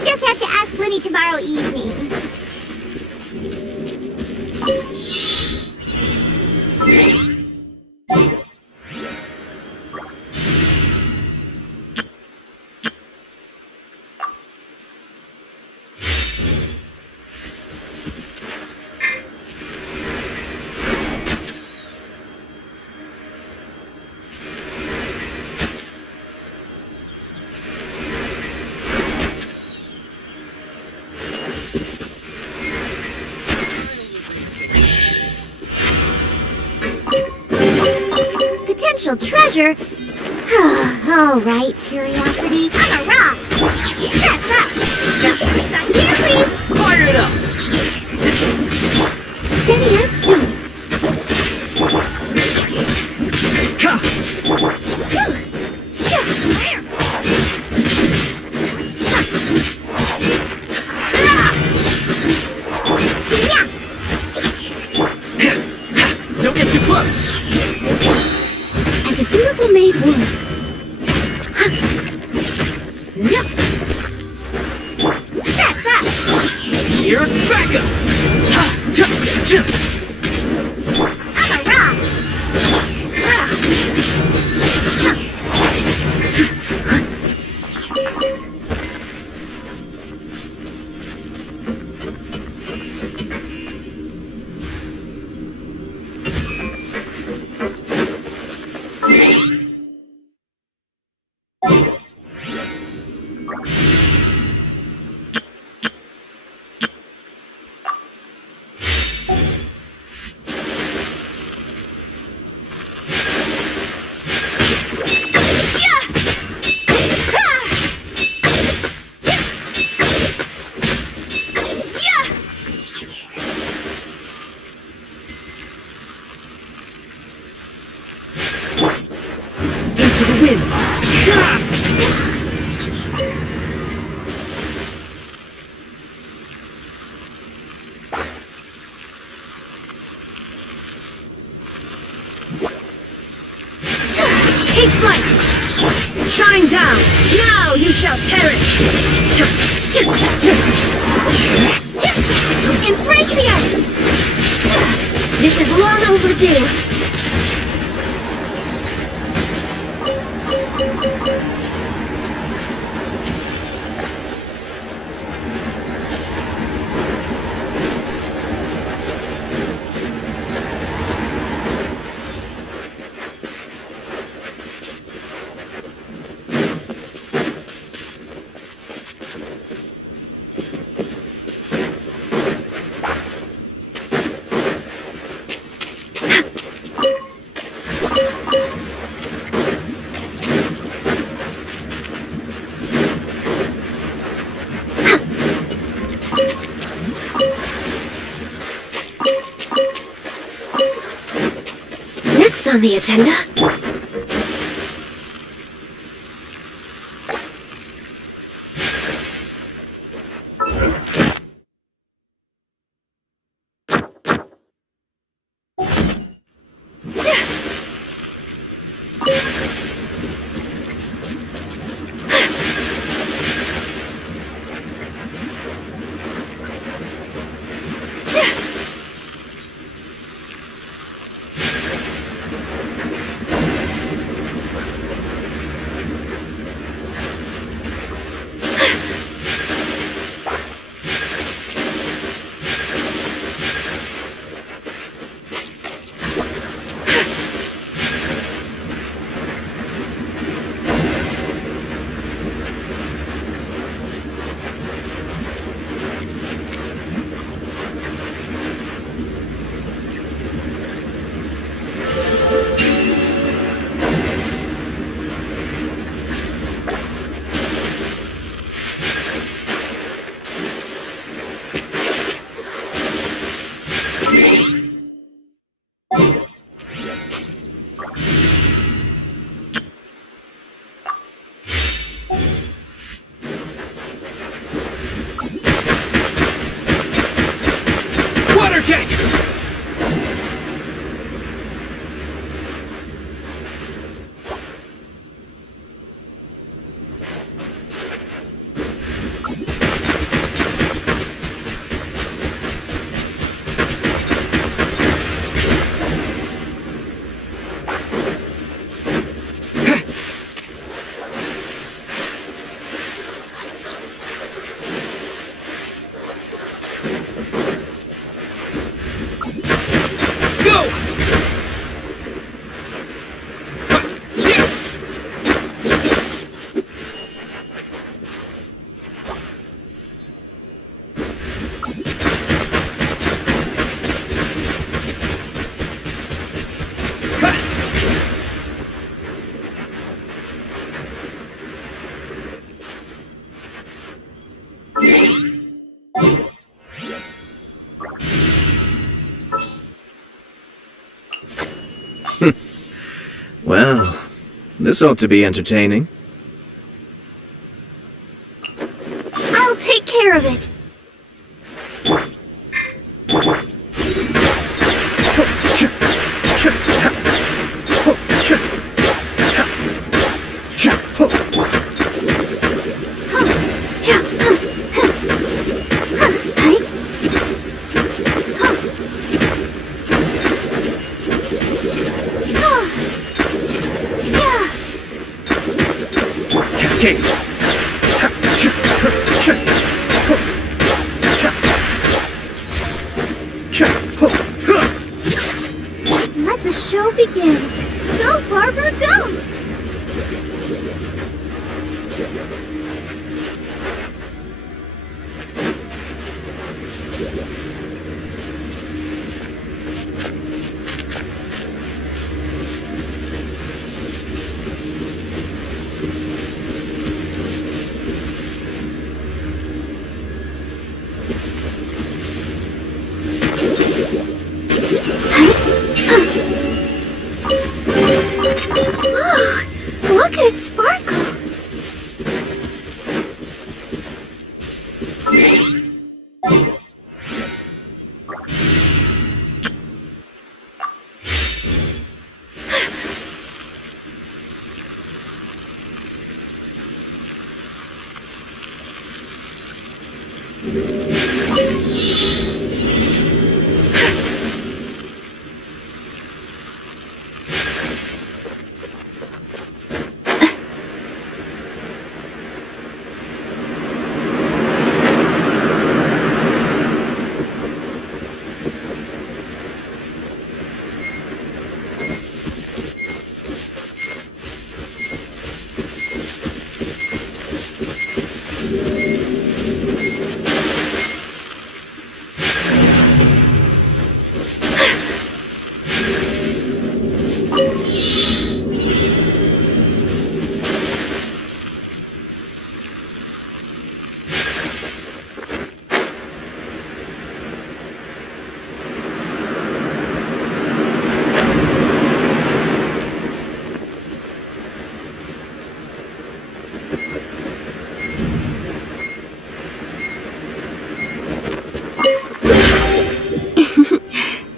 You'll just have to ask Liddy tomorrow evening. Potential treasure? All right, curiosity. I'm a rock. That's up. Side here, please. Fire it up! Steady as stone. Don't get too close! As a dutiful maid would. That's that. Here's backup! I'm a rock. Into the wind! Take flight! Shine down! Now you shall perish! Embrace the ice! This is long overdue! Next on the agenda. Rotate! Well, this ought to be entertaining. I'll take care of it. Cascade! Let the show begin. Go, Barbara, go! Whoa, look at it sparkle.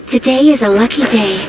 Today is a lucky day.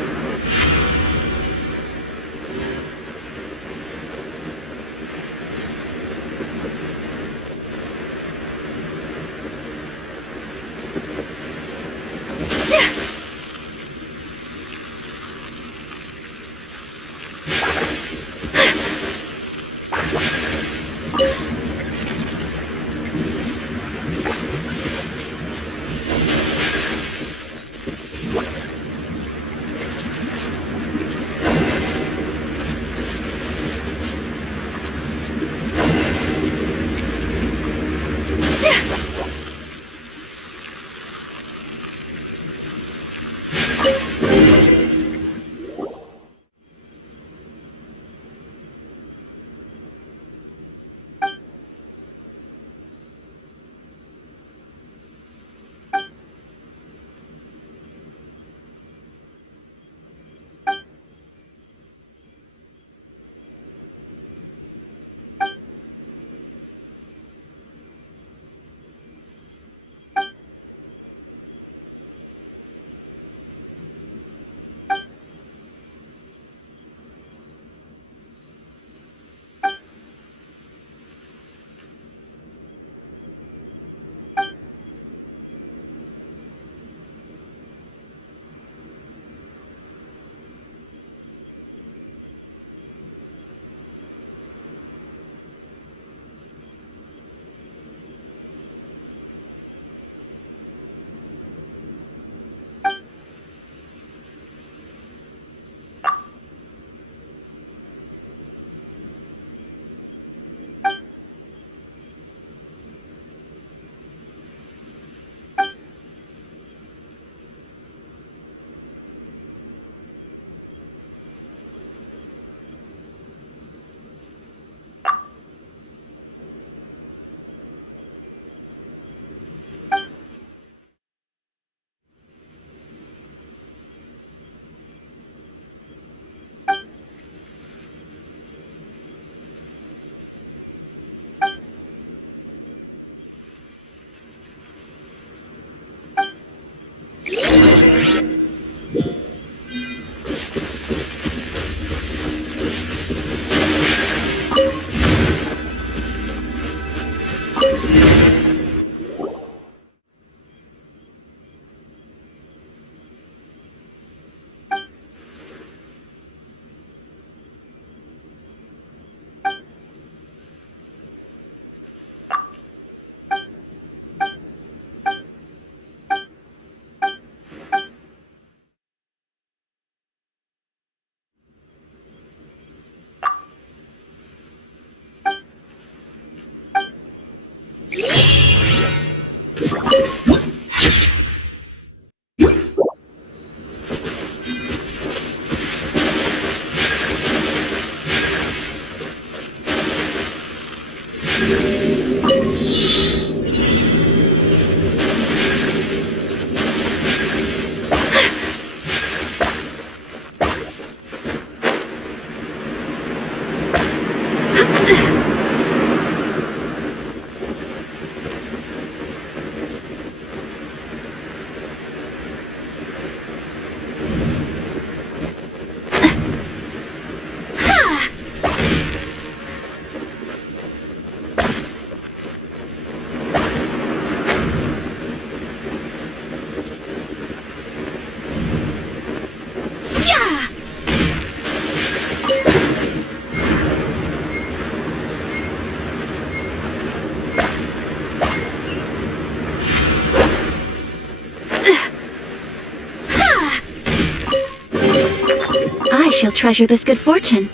she'll treasure this good fortune.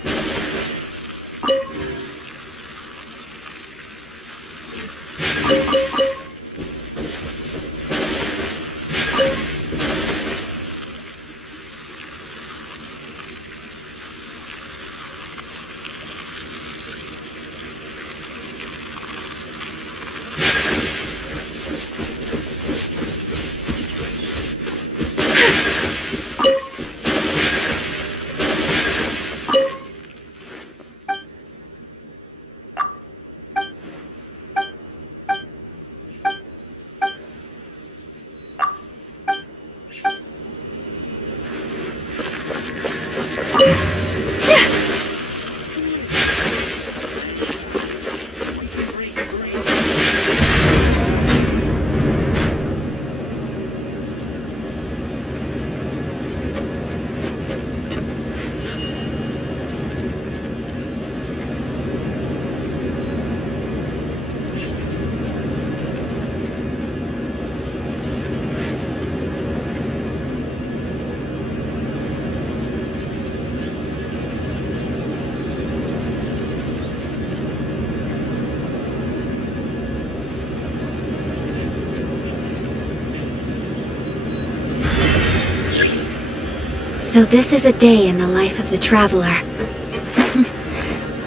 So this is a day in the life of the traveler.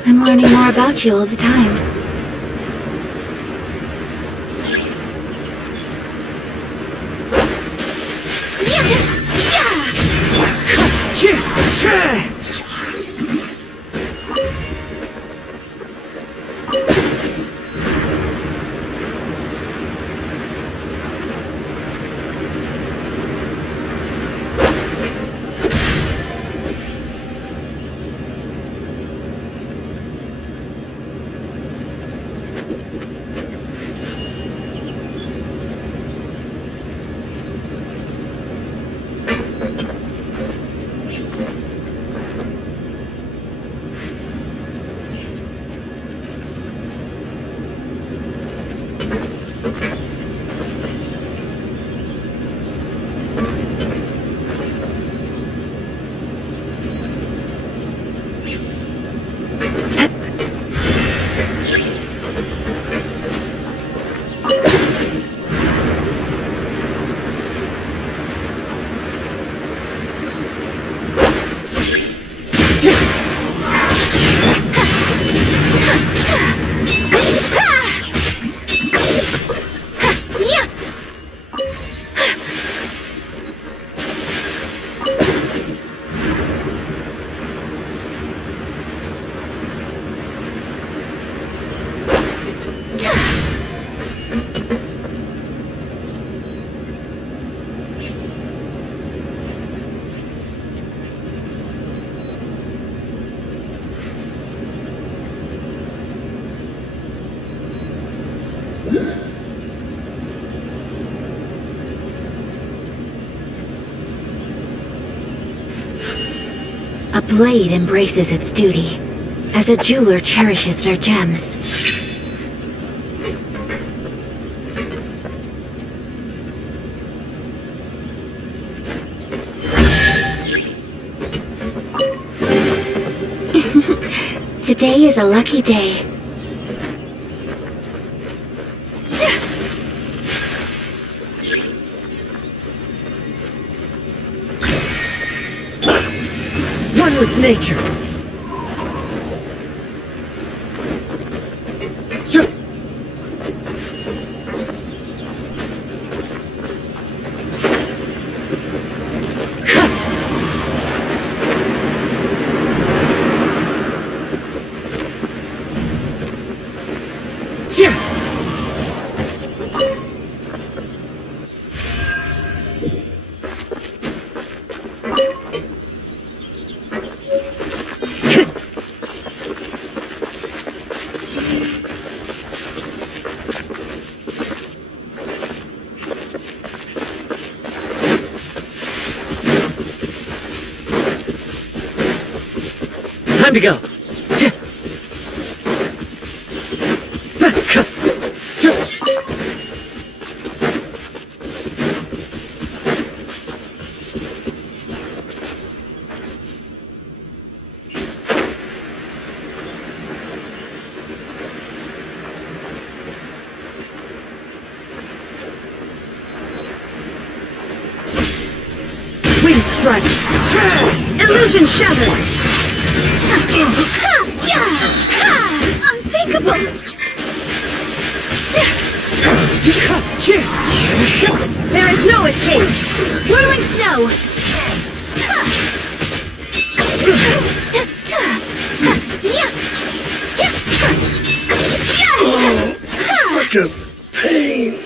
I'm learning more about you all the time. A blade embraces its duty, as a jeweler cherishes their gems. Today is a lucky day. One with nature. Time to go. Wind strike! Illusion shattered! Unthinkable! There is no escape! Whirling snow! Such a pain.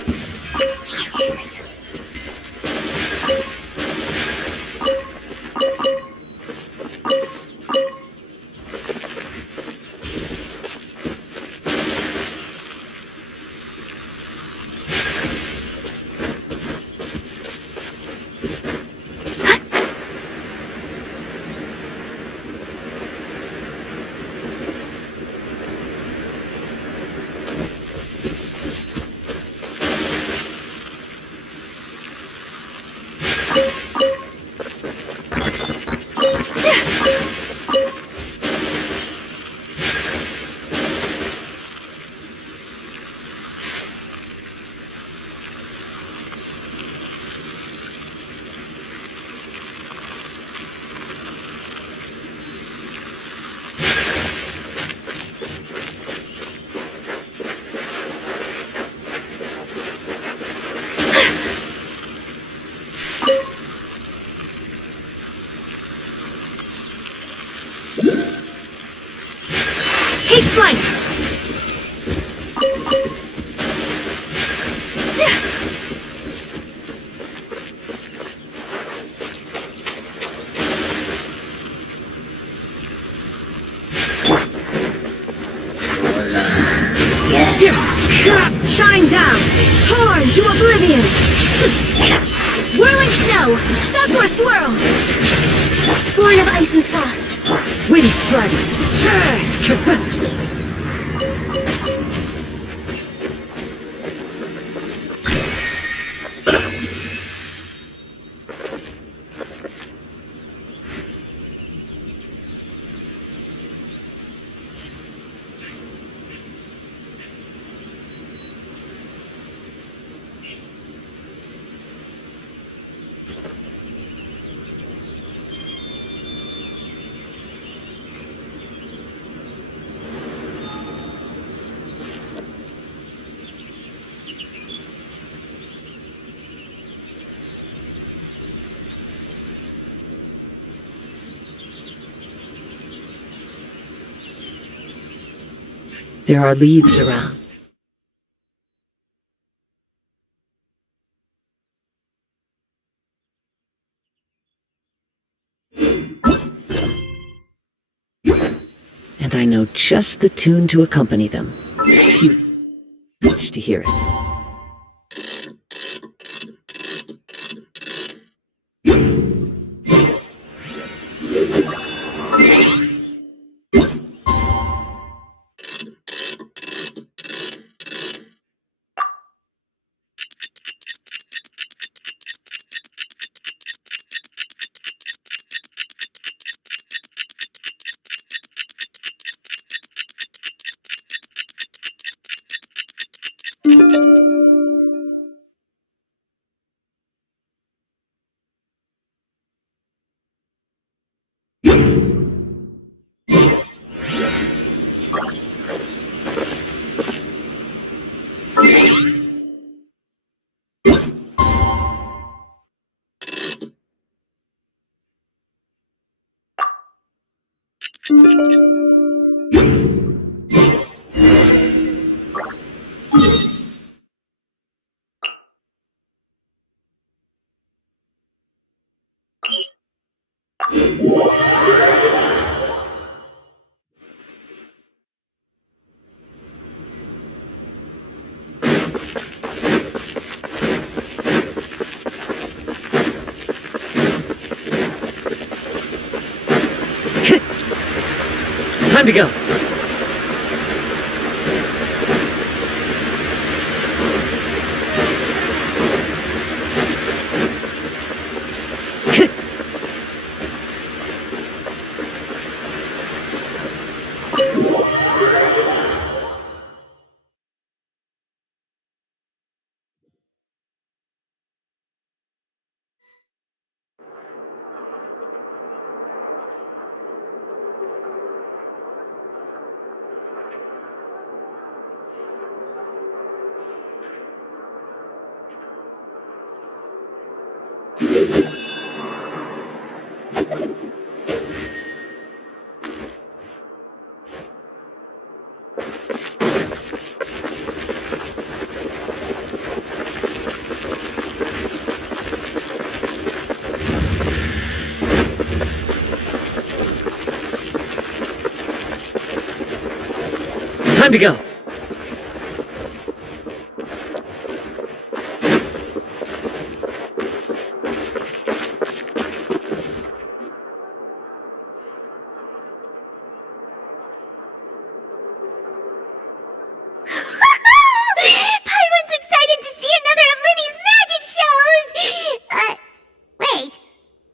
Take flight! Shine down! Torn to oblivion! Whirling snow! Southward swirl! Born of ice and frost! Wind strike! There are leaves around. And I know just the tune to accompany them. If you wish to hear it. Time to go. Time to go. Paimon's excited to see another of Linny's magic shows! Wait.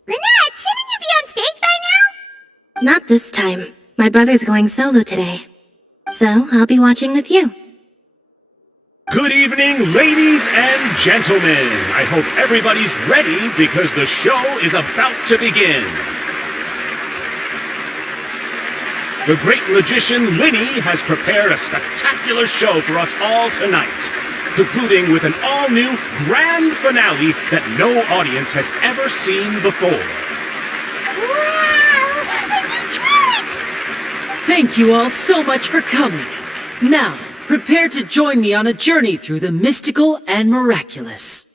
Lynette, shouldn't you be on stage by now? Not this time. My brother's going solo today. So, I'll be watching with you. Good evening, ladies and gentlemen. I hope everybody's ready because the show is about to begin. The great magician Linny has prepared a spectacular show for us all tonight, concluding with an all-new grand finale that no audience has ever seen before. Wow! A new trick! Thank you all so much for coming. Now, prepare to join me on a journey through the mystical and miraculous.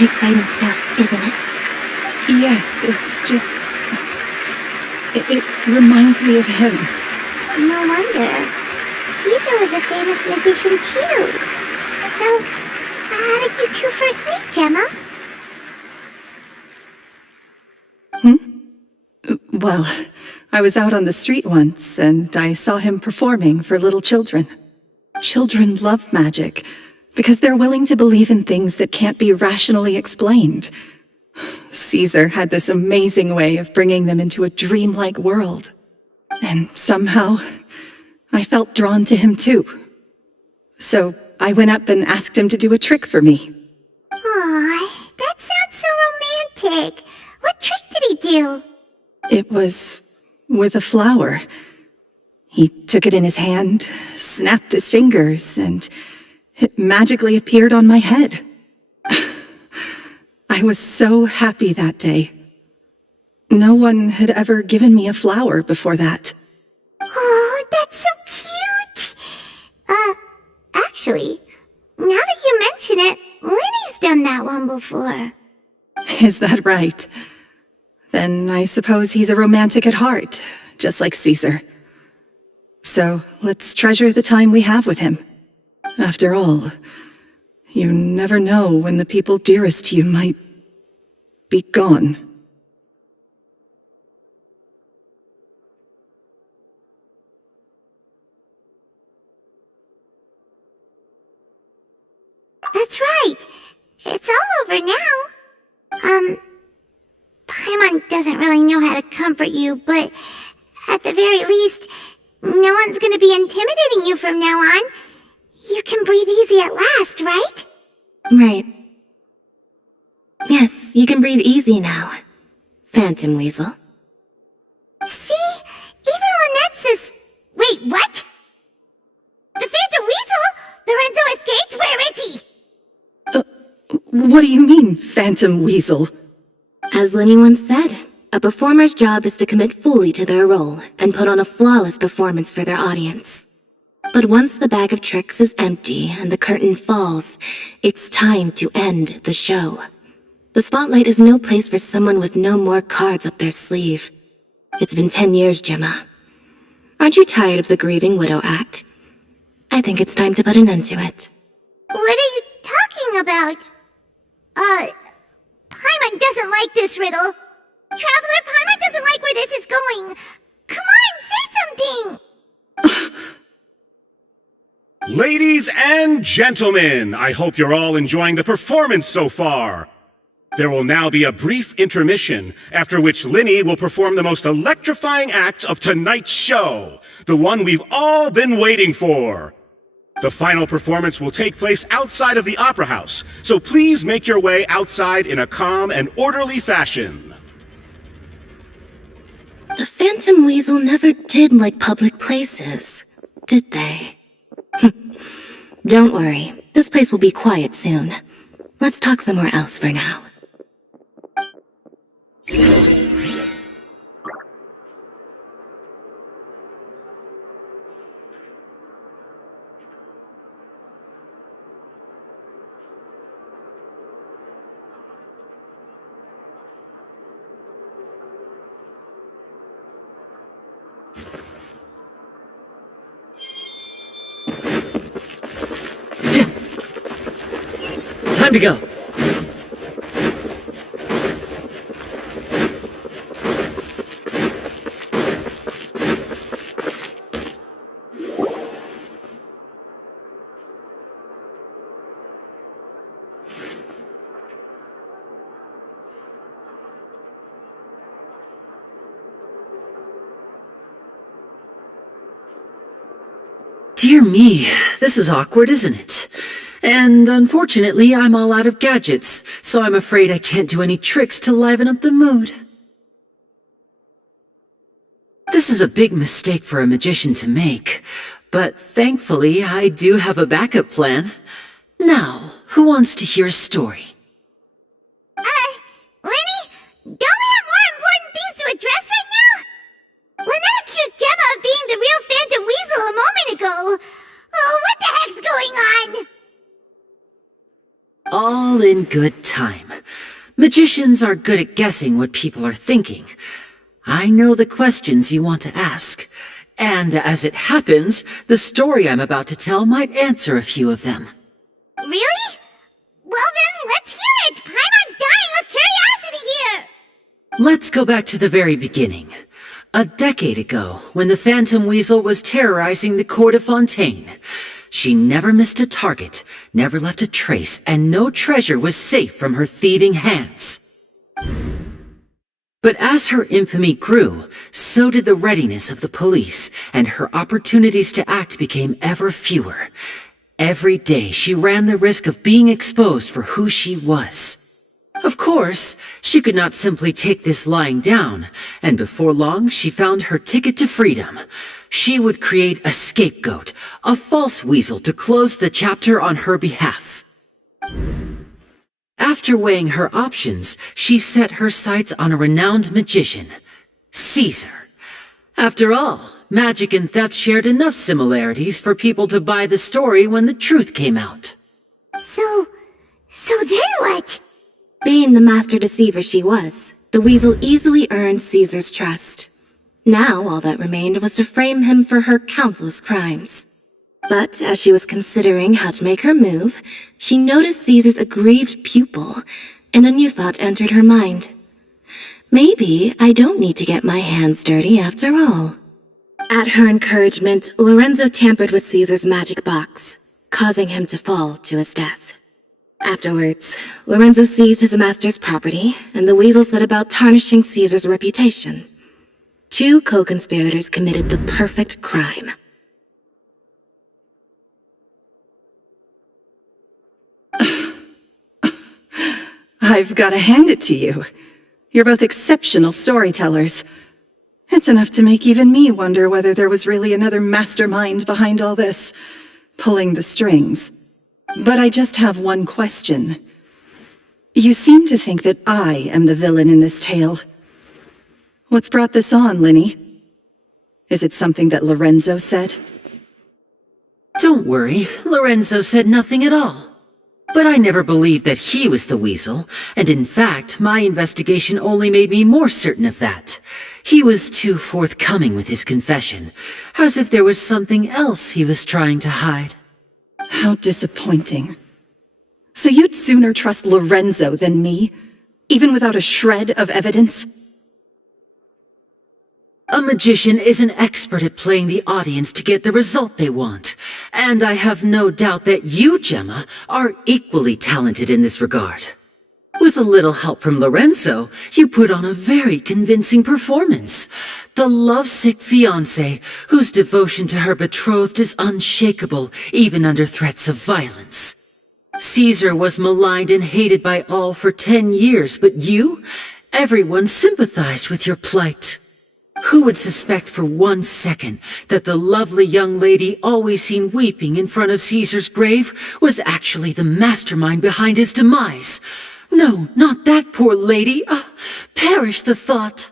Exciting stuff, isn't it? Yes, it's just... It reminds me of him. No wonder. Caesar was a famous magician too. So, how did you two first meet, Gemma? Well, I was out on the street once, and I saw him performing for little children. Children love magic, because they're willing to believe in things that can't be rationally explained. Caesar had this amazing way of bringing them into a dreamlike world. And somehow, I felt drawn to him too. So I went up and asked him to do a trick for me. Aw, that sounds so romantic. What trick did he do? It was with a flower. He took it in his hand, snapped his fingers, and it magically appeared on my head. I was so happy that day. No one had ever given me a flower before that. Oh, that's so cute! Actually, now that you mention it, Linny's done that one before. Is that right? Then I suppose he's a romantic at heart, just like Caesar. So let's treasure the time we have with him. After all, you never know when the people dearest to you might be gone. That's right. It's all over now. Paimon doesn't really know how to comfort you, but at the very least, no one's gonna be intimidating you from now on. You can breathe easy at last, right? Right. Yes, you can breathe easy now. Phantom Weasel. See? Even Lynette says... Wait, what? The Phantom Weasel? Lorenzo escaped? Where is he? What do you mean, Phantom Weasel? As Linny once said, a performer's job is to commit fully to their role and put on a flawless performance for their audience. But once the bag of tricks is empty and the curtain falls, it's time to end the show. The spotlight is no place for someone with no more cards up their sleeve. It's been 10 years, Gemma. Aren't you tired of the grieving widow act? I think it's time to put an end to it. What are you talking about? Paimon doesn't like this riddle. Traveler, Paimon doesn't like where this is going. Come on, say something! Ladies and gentlemen, I hope you're all enjoying the performance so far. There will now be a brief intermission, after which Linny will perform the most electrifying act of tonight's show, the one we've all been waiting for. The final performance will take place outside of the Opera House, so please make your way outside in a calm and orderly fashion. The Phantom Weasel never did like public places, did they? Don't worry, this place will be quiet soon. Let's talk somewhere else for now. Time to go. Dear me, this is awkward, isn't it? And unfortunately, I'm all out of gadgets, so I'm afraid I can't do any tricks to liven up the mood. This is a big mistake for a magician to make, but thankfully I do have a backup plan. Now, who wants to hear a story? Lenny? Don't we have more important things to address right now? Lynette accused Gemma of being the real Phantom Weasel a moment ago. Oh, what the heck's going on? All in good time. Magicians are good at guessing what people are thinking. I know the questions you want to ask. And as it happens, the story I'm about to tell might answer a few of them. Really? Well then, let's hear it! Paimon's dying of curiosity here! Let's go back to the very beginning. A decade ago, when the Phantom Weasel was terrorizing the court of Fontaine. She never missed a target, never left a trace, and no treasure was safe from her thieving hands. But as her infamy grew, so did the readiness of the police, and her opportunities to act became ever fewer. Every day she ran the risk of being exposed for who she was. Of course, she could not simply take this lying down, and before long she found her ticket to freedom. She would create a scapegoat, a false weasel to close the chapter on her behalf. After weighing her options, she set her sights on a renowned magician, Caesar. After all, magic and theft shared enough similarities for people to buy the story when the truth came out. So then what? Being the master deceiver she was, the weasel easily earned Caesar's trust. Now all that remained was to frame him for her countless crimes. But as she was considering how to make her move, she noticed Caesar's aggrieved pupil, and a new thought entered her mind. Maybe I don't need to get my hands dirty after all. At her encouragement, Lorenzo tampered with Caesar's magic box, causing him to fall to his death. Afterwards, Lorenzo seized his master's property, and the weasel set about tarnishing Caesar's reputation. Two co-conspirators committed the perfect crime. I've got to hand it to you. You're both exceptional storytellers. It's enough to make even me wonder whether there was really another mastermind behind all this, pulling the strings. But I just have one question. You seem to think that I am the villain in this tale. What's brought this on, Linny? Is it something that Lorenzo said? Don't worry, Lorenzo said nothing at all. But I never believed that he was the weasel, and in fact, my investigation only made me more certain of that. He was too forthcoming with his confession, as if there was something else he was trying to hide. How disappointing. So you'd sooner trust Lorenzo than me, even without a shred of evidence? A magician is an expert at playing the audience to get the result they want, and I have no doubt that you, Gemma, are equally talented in this regard. With a little help from Lorenzo, you put on a very convincing performance. The lovesick fiancé, whose devotion to her betrothed is unshakable, even under threats of violence. Caesar was maligned and hated by all for 10 years, but you? Everyone sympathized with your plight. Who would suspect for 1 second that the lovely young lady always seen weeping in front of Caesar's grave was actually the mastermind behind his demise? No, not that poor lady. Perish the thought.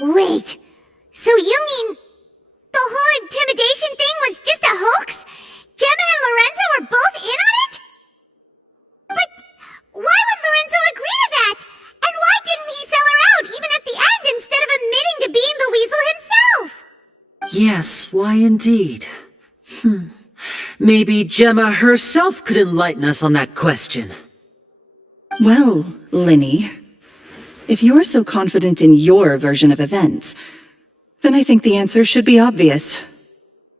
Wait, so you mean the whole intimidation thing was just a hoax? Gemma and Lorenzo were both in on it? But why would Lorenzo agree to that? And why didn't he sell her out even at the end instead of admitting to being the weasel himself? Yes, why indeed? Maybe Gemma herself could enlighten us on that question. Well, Linny, if you're so confident in your version of events, then I think the answer should be obvious.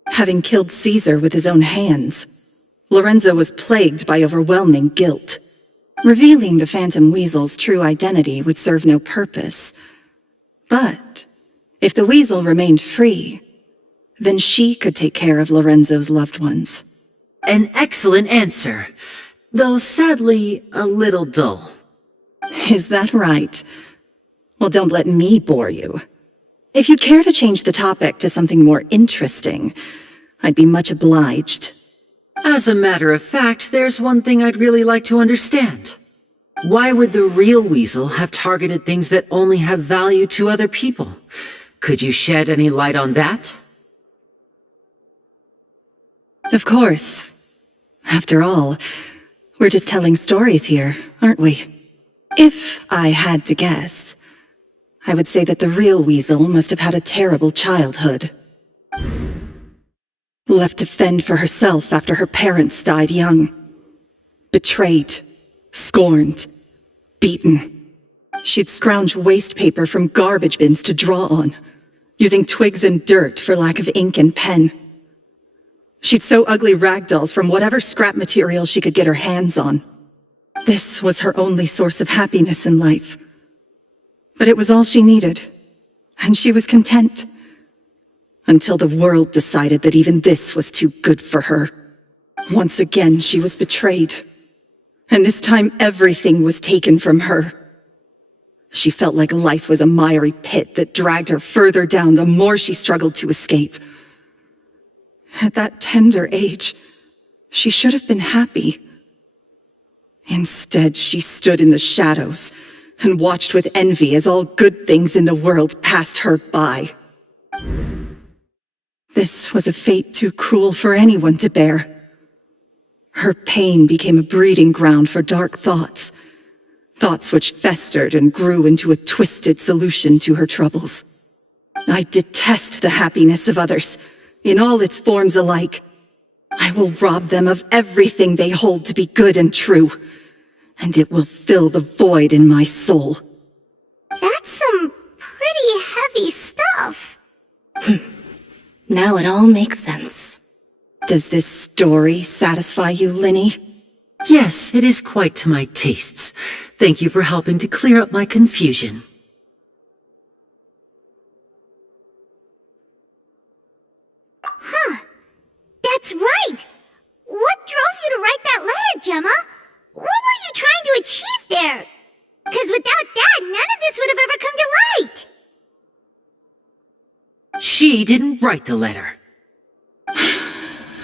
Having killed Caesar with his own hands, Lorenzo was plagued by overwhelming guilt. Revealing the Phantom Weasel's true identity would serve no purpose. But if the Weasel remained free, then she could take care of Lorenzo's loved ones. An excellent answer, though sadly a little dull. Is that right? Well, don't let me bore you. If you'd care to change the topic to something more interesting, I'd be much obliged. As a matter of fact, there's one thing I'd really like to understand. Why would the real Weasel have targeted things that only have value to other people? Could you shed any light on that? Of course. After all, we're just telling stories here, aren't we? If I had to guess, I would say that the real Weasel must have had a terrible childhood. Left to fend for herself after her parents died young. Betrayed, scorned, beaten. She'd scrounge waste paper from garbage bins to draw on, using twigs and dirt for lack of ink and pen. She'd sew ugly rag dolls from whatever scrap material she could get her hands on. This was her only source of happiness in life. But it was all she needed, and she was content. Until the world decided that even this was too good for her. Once again, she was betrayed. And this time, everything was taken from her. She felt like life was a miry pit that dragged her further down the more she struggled to escape. At that tender age, she should have been happy. Instead, she stood in the shadows and watched with envy as all good things in the world passed her by. This was a fate too cruel for anyone to bear. Her pain became a breeding ground for dark thoughts, thoughts which festered and grew into a twisted solution to her troubles. I detest the happiness of others, in all its forms alike. I will rob them of everything they hold to be good and true, and it will fill the void in my soul. That's some pretty heavy stuff. Now it all makes sense. Does this story satisfy you, Linny? Yes, it is quite to my tastes. Thank you for helping to clear up my confusion. That's right! What drove you to write that letter, Gemma? What were you trying to achieve there? Because without that, none of this would have ever come to light! She didn't write the letter.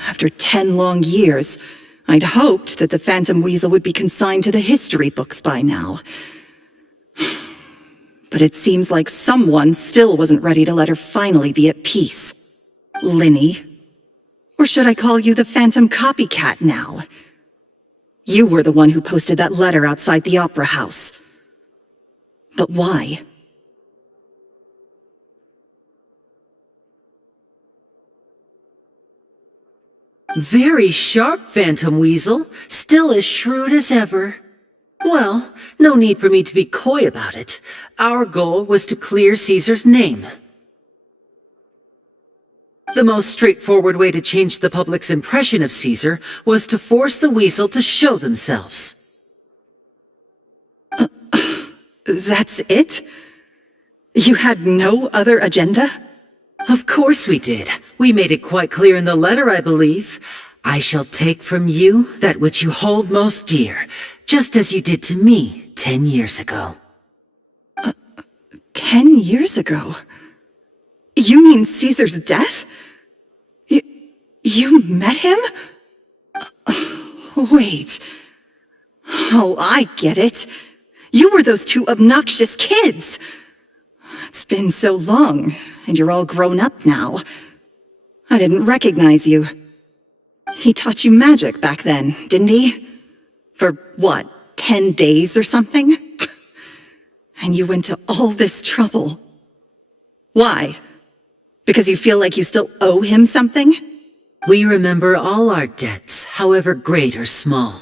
After 10 long years, I'd hoped that the Phantom Weasel would be consigned to the history books by now. But it seems like someone still wasn't ready to let her finally be at peace. Linny. Or should I call you the Phantom Copycat now? You were the one who posted that letter outside the Opera House. But why? Very sharp, Phantom Weasel. Still as shrewd as ever. Well, no need for me to be coy about it. Our goal was to clear Caesar's name. The most straightforward way to change the public's impression of Caesar was to force the Weasel to show themselves. That's it? You had no other agenda? Of course we did. We made it quite clear in the letter, I believe. I shall take from you that which you hold most dear, just as you did to me 10 years ago. 10 years ago? You mean Caesar's death? You met him? Wait. Oh, I get it. You were those two obnoxious kids. It's been so long, and you're all grown up now. I didn't recognize you. He taught you magic back then, didn't he? For what, 10 days or something? And you went to all this trouble. Why? Because you feel like you still owe him something? We remember all our debts, however great or small.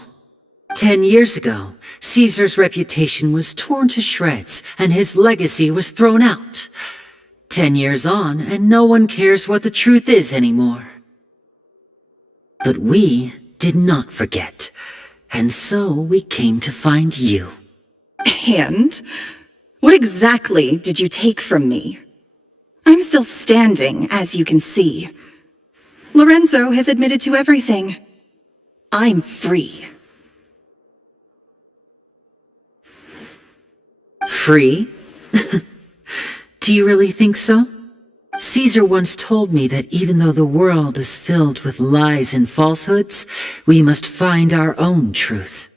10 years ago, Caesar's reputation was torn to shreds and his legacy was thrown out. 10 years on, and no one cares what the truth is anymore. But we did not forget, and so we came to find you. And? What exactly did you take from me? I'm still standing, as you can see. Lorenzo has admitted to everything. I'm free. Free? Do you really think so? Caesar once told me that even though the world is filled with lies and falsehoods, we must find our own truth.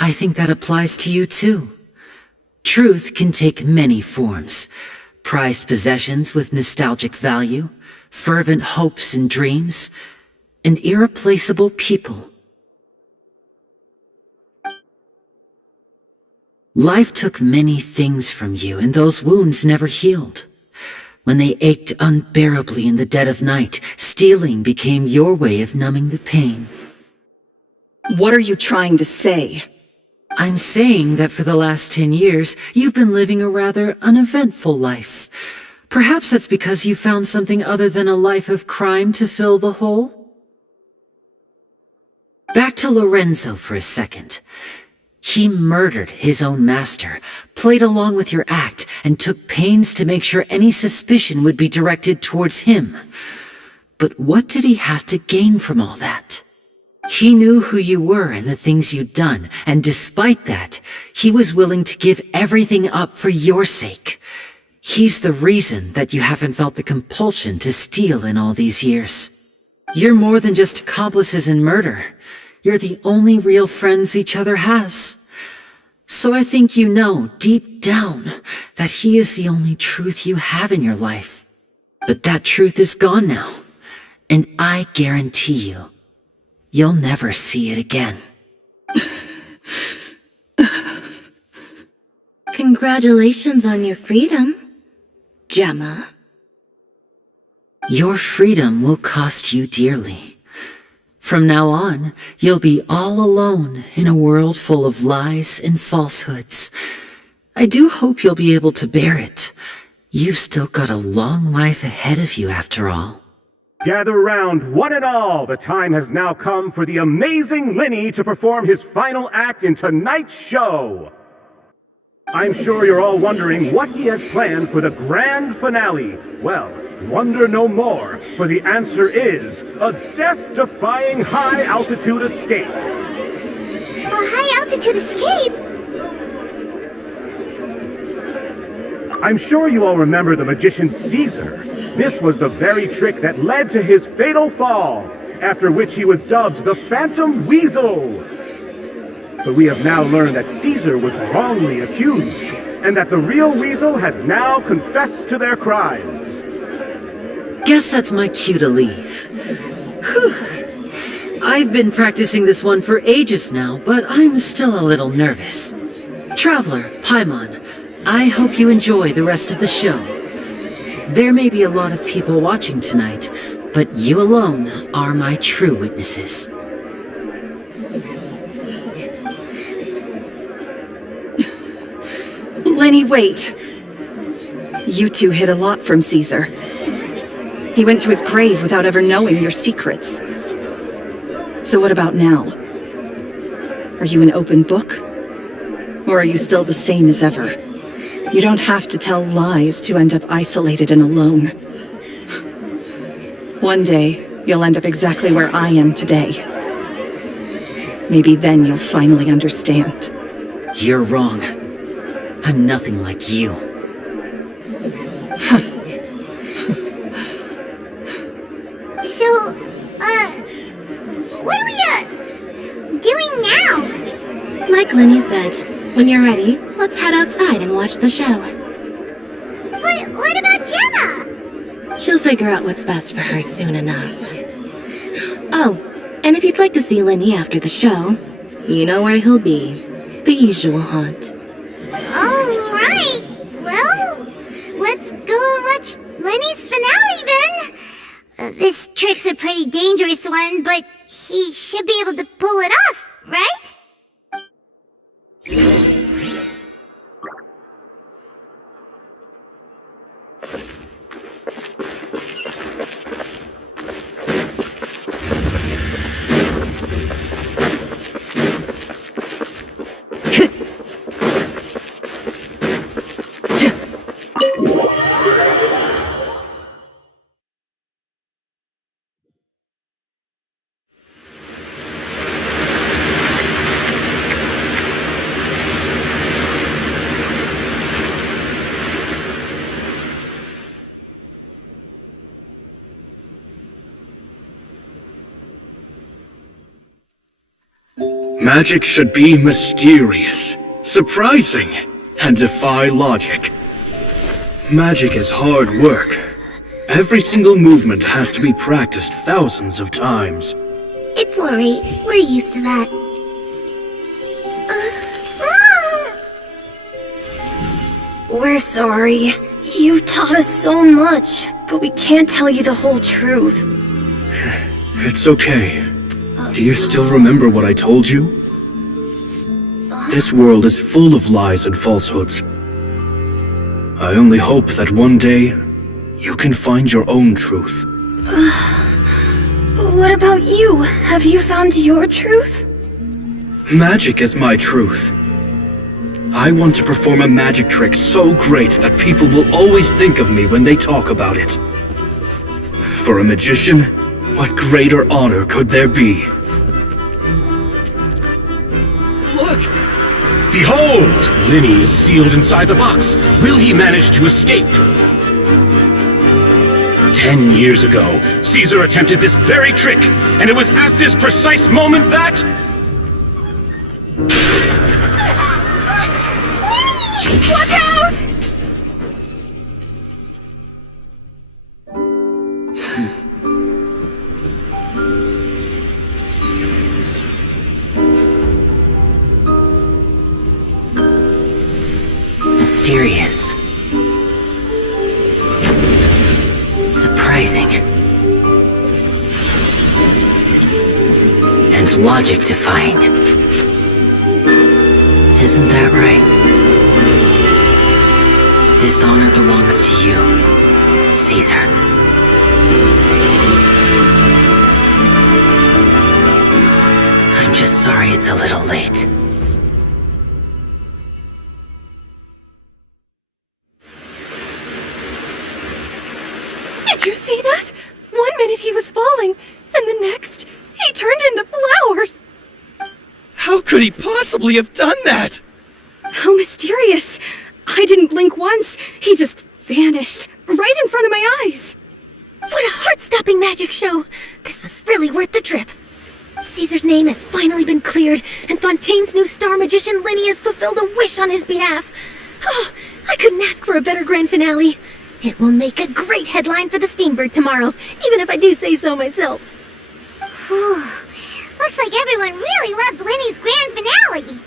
I think that applies to you too. Truth can take many forms. Prized possessions with nostalgic value, fervent hopes and dreams, and irreplaceable people. Life took many things from you, and those wounds never healed. When they ached unbearably in the dead of night, stealing became your way of numbing the pain. What are you trying to say? I'm saying that for the last 10 years, you've been living a rather uneventful life. Perhaps that's because you found something other than a life of crime to fill the hole? Back to Lorenzo for a second. He murdered his own master, played along with your act, and took pains to make sure any suspicion would be directed towards him. But what did he have to gain from all that? He knew who you were and the things you'd done, and despite that, he was willing to give everything up for your sake. He's the reason that you haven't felt the compulsion to steal in all these years. You're more than just accomplices in murder. You're the only real friends each other has. So I think you know, deep down, that he is the only truth you have in your life. But that truth is gone now, and I guarantee you, you'll never see it again. Congratulations on your freedom, Gemma. Your freedom will cost you dearly. From now on, you'll be all alone in a world full of lies and falsehoods. I do hope you'll be able to bear it. You've still got a long life ahead of you after all. Gather round, one and all. The time has now come for the amazing Lenny to perform his final act in tonight's show. I'm sure you're all wondering what he has planned for the grand finale. Well, wonder no more, for the answer is a death-defying high-altitude escape. A high-altitude escape? I'm sure you all remember the magician Caesar. This was the very trick that led to his fatal fall, after which he was dubbed the Phantom Weasel. But we have now learned that Caesar was wrongly accused, and that the real Weasel has now confessed to their crimes. Guess that's my cue to leave. Whew. I've been practicing this one for ages now, but I'm still a little nervous. Traveler, Paimon, I hope you enjoy the rest of the show. There may be a lot of people watching tonight, but you alone are my true witnesses. Lenny, wait. You two hid a lot from Caesar. He went to his grave without ever knowing your secrets. So what about now? Are you an open book? Or are you still the same as ever? You don't have to tell lies to end up isolated and alone. One day, you'll end up exactly where I am today. Maybe then you'll finally understand. You're wrong. I'm nothing like you. So, what are we, doing now? Like Lenny said, when you're ready, let's head outside and watch the show. But what about Gemma? She'll figure out what's best for her soon enough. Oh, and if you'd like to see Lenny after the show, you know where he'll be. The usual haunt. All right. Well, let's go watch Lenny's finale then. This trick's a pretty dangerous one, but he should be able to pull it off, right? Magic should be mysterious, surprising, and defy logic. Magic is hard work. Every single movement has to be practiced thousands of times. It's alright. We're used to that. We're sorry. You've taught us so much, but we can't tell you the whole truth. It's okay. Do you still remember what I told you? This world is full of lies and falsehoods. I only hope that one day, you can find your own truth. What about you? Have you found your truth? Magic is my truth. I want to perform a magic trick so great that people will always think of me when they talk about it. For a magician, what greater honor could there be? Look! Behold! Linny is sealed inside the box. Will he manage to escape? 10 years ago, Caesar attempted this very trick, and it was at this precise moment that... Watch out! Mysterious. Surprising. And logic-defying. Isn't that right? This honor belongs to you, Caesar. I'm just sorry it's a little late. Did you see that? 1 minute he was falling, and the next, he turned into flowers. How could he possibly have done that? How mysterious. I didn't blink once. He just vanished, right in front of my eyes. What a heart-stopping magic show! This was really worth the trip. Caesar's name has finally been cleared, and Fontaine's new star magician Linny has fulfilled a wish on his behalf. Oh, I couldn't ask for a better grand finale. It will make a great headline for the Steambird tomorrow, even if I do say so myself. Looks like everyone really loved Linny's grand finale.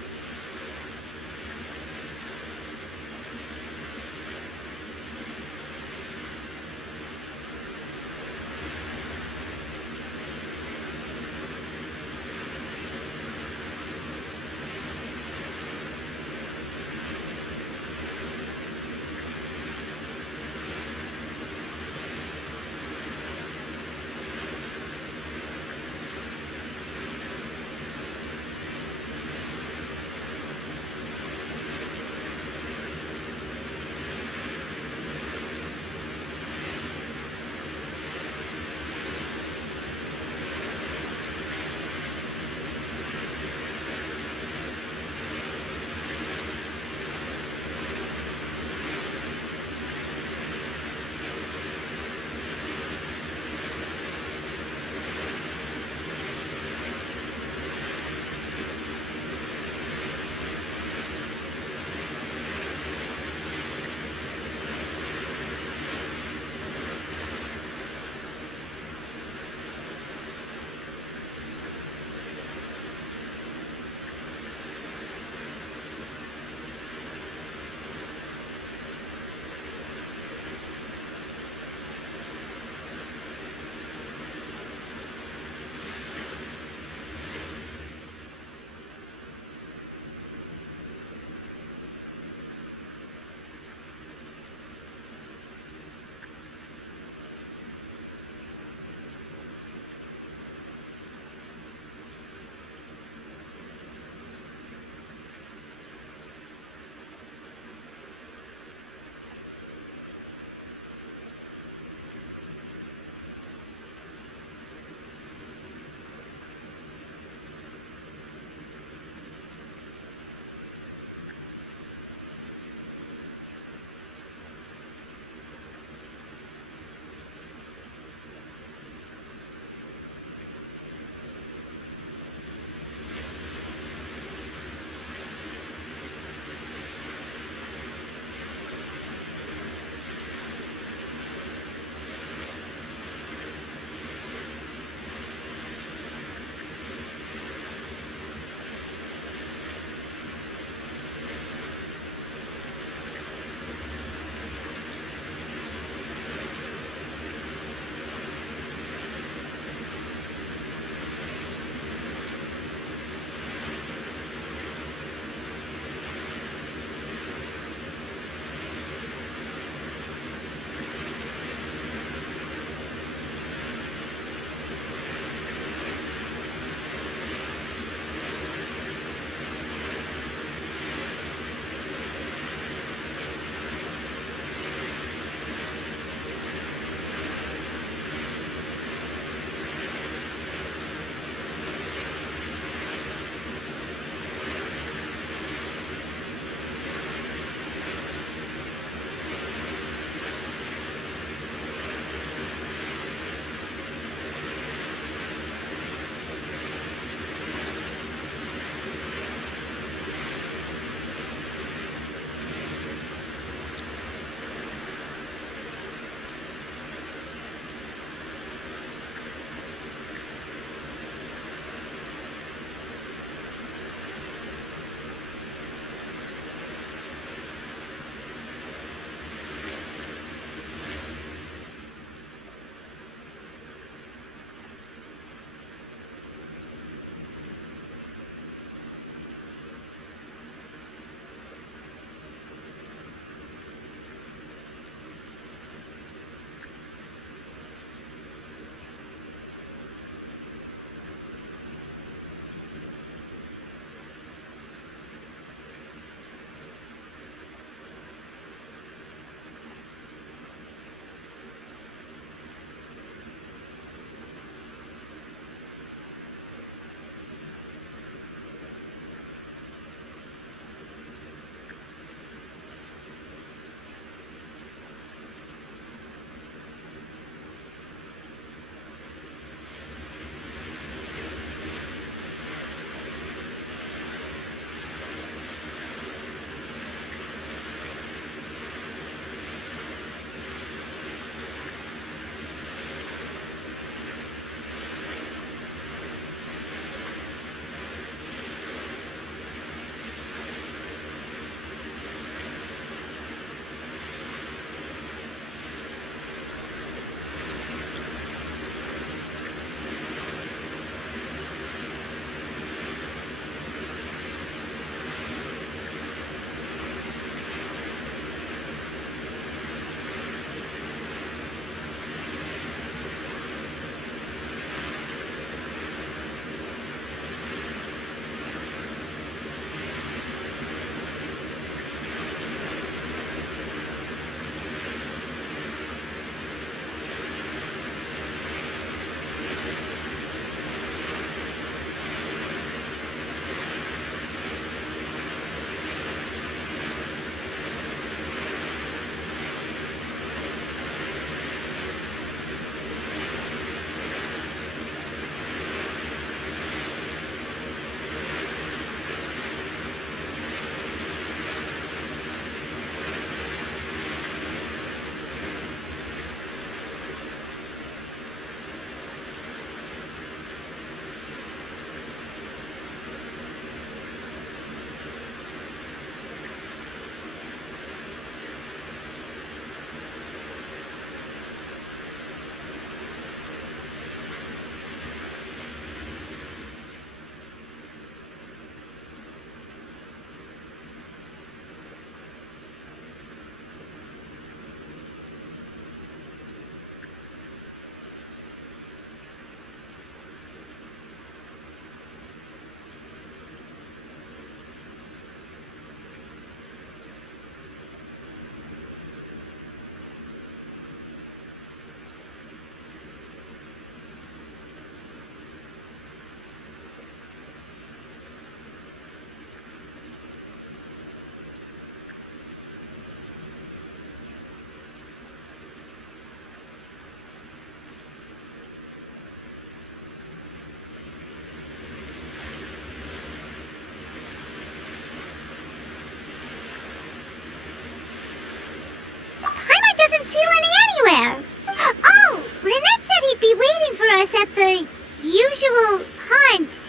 us at the usual hunt.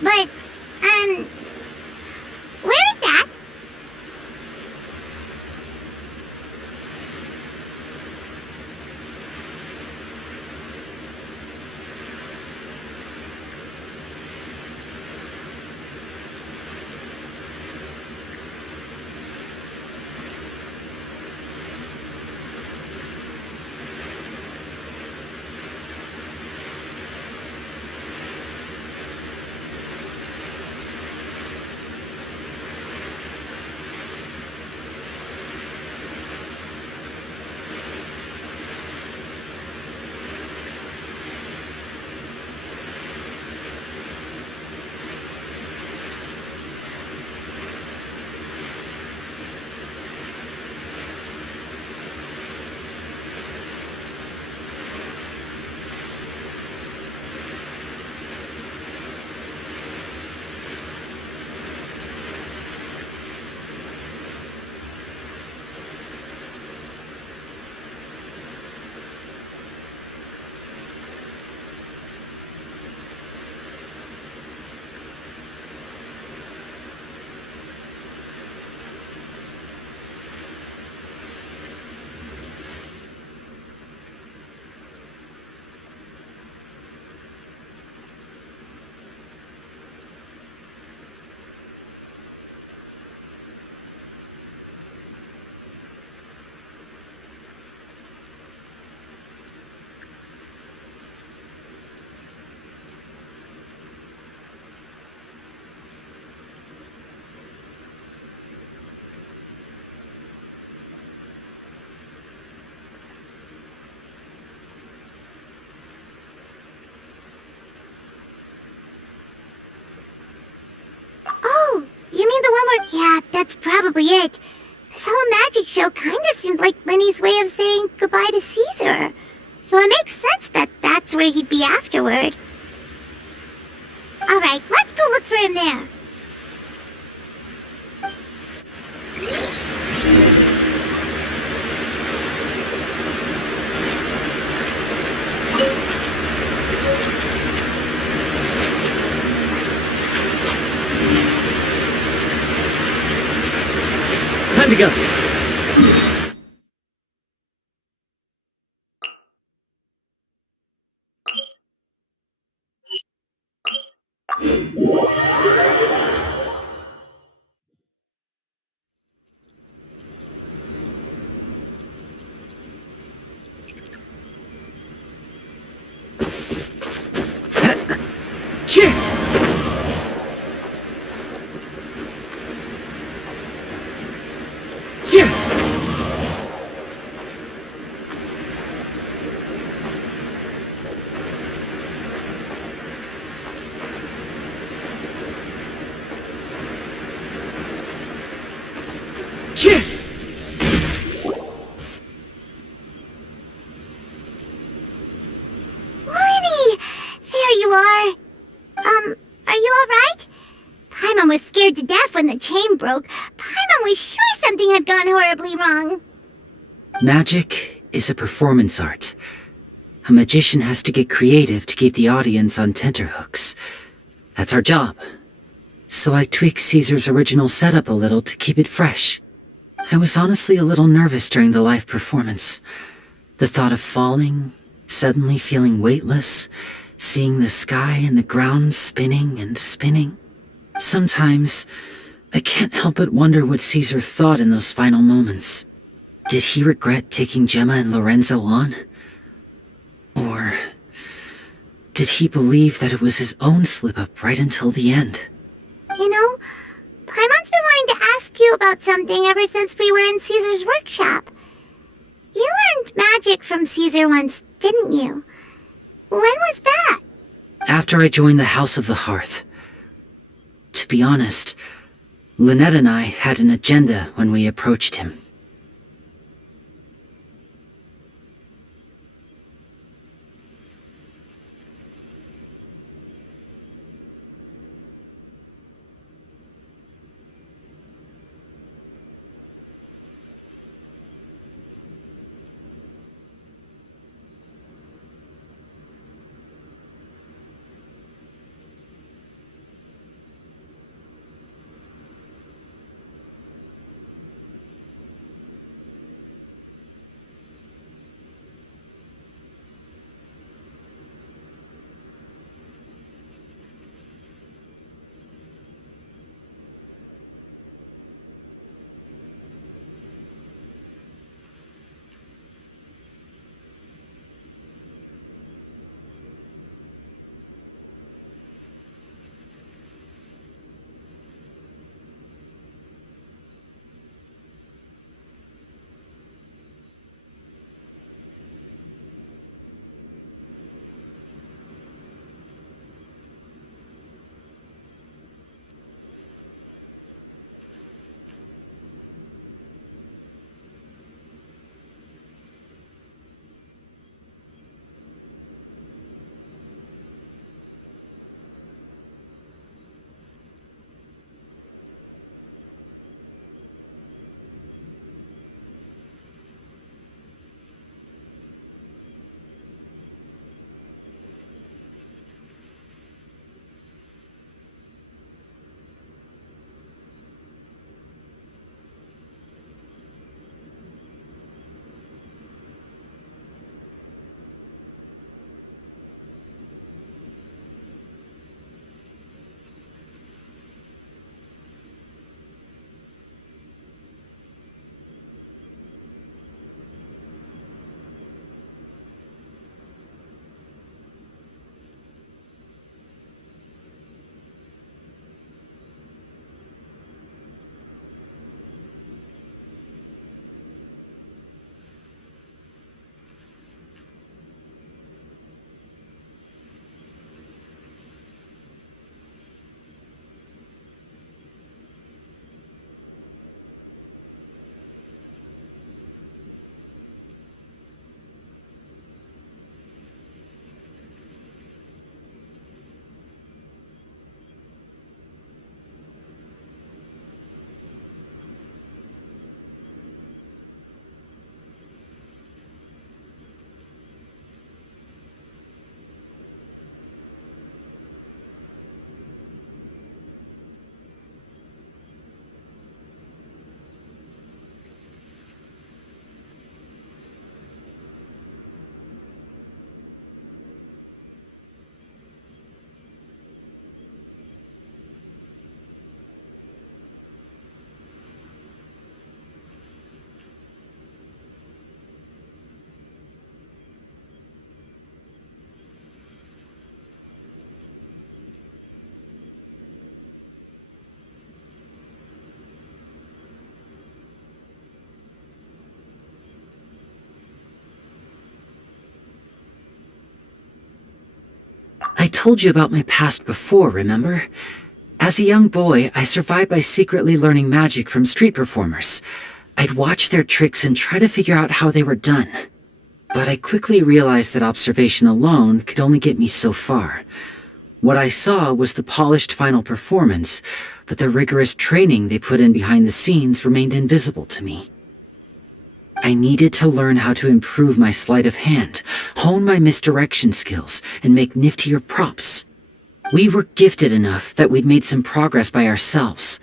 But, where is that? Oh, you mean the one where... Yeah, that's probably it. This whole magic show kinda seemed like Lenny's way of saying goodbye to Caesar. So it makes sense that that's where he'd be afterward. Alright, let's go look for him there. Time to go. Lenny! There you are. Are you alright? Paimon was scared to death when the chain broke. Paimon was sure something had gone horribly wrong. Magic is a performance art. A magician has to get creative to keep the audience on tenterhooks. That's our job. So I tweaked Caesar's original setup a little to keep it fresh. I was honestly a little nervous during the live performance. The thought of falling, suddenly feeling weightless, seeing the sky and the ground spinning and spinning. Sometimes, I can't help but wonder what Caesar thought in those final moments. Did he regret taking Gemma and Lorenzo on? Or did he believe that it was his own slip-up right until the end? You know, Paimon's been wanting to ask you about something ever since we were in Caesar's workshop. You learned magic from Caesar once, didn't you? When was that? After I joined the House of the Hearth. To be honest, Lynette and I had an agenda when we approached him. I told you about my past before, remember? As a young boy, I survived by secretly learning magic from street performers. I'd watch their tricks and try to figure out how they were done. But I quickly realized that observation alone could only get me so far. What I saw was the polished final performance, but the rigorous training they put in behind the scenes remained invisible to me. I needed to learn how to improve my sleight of hand, hone my misdirection skills, and make niftier props. We were gifted enough that we'd made some progress by ourselves,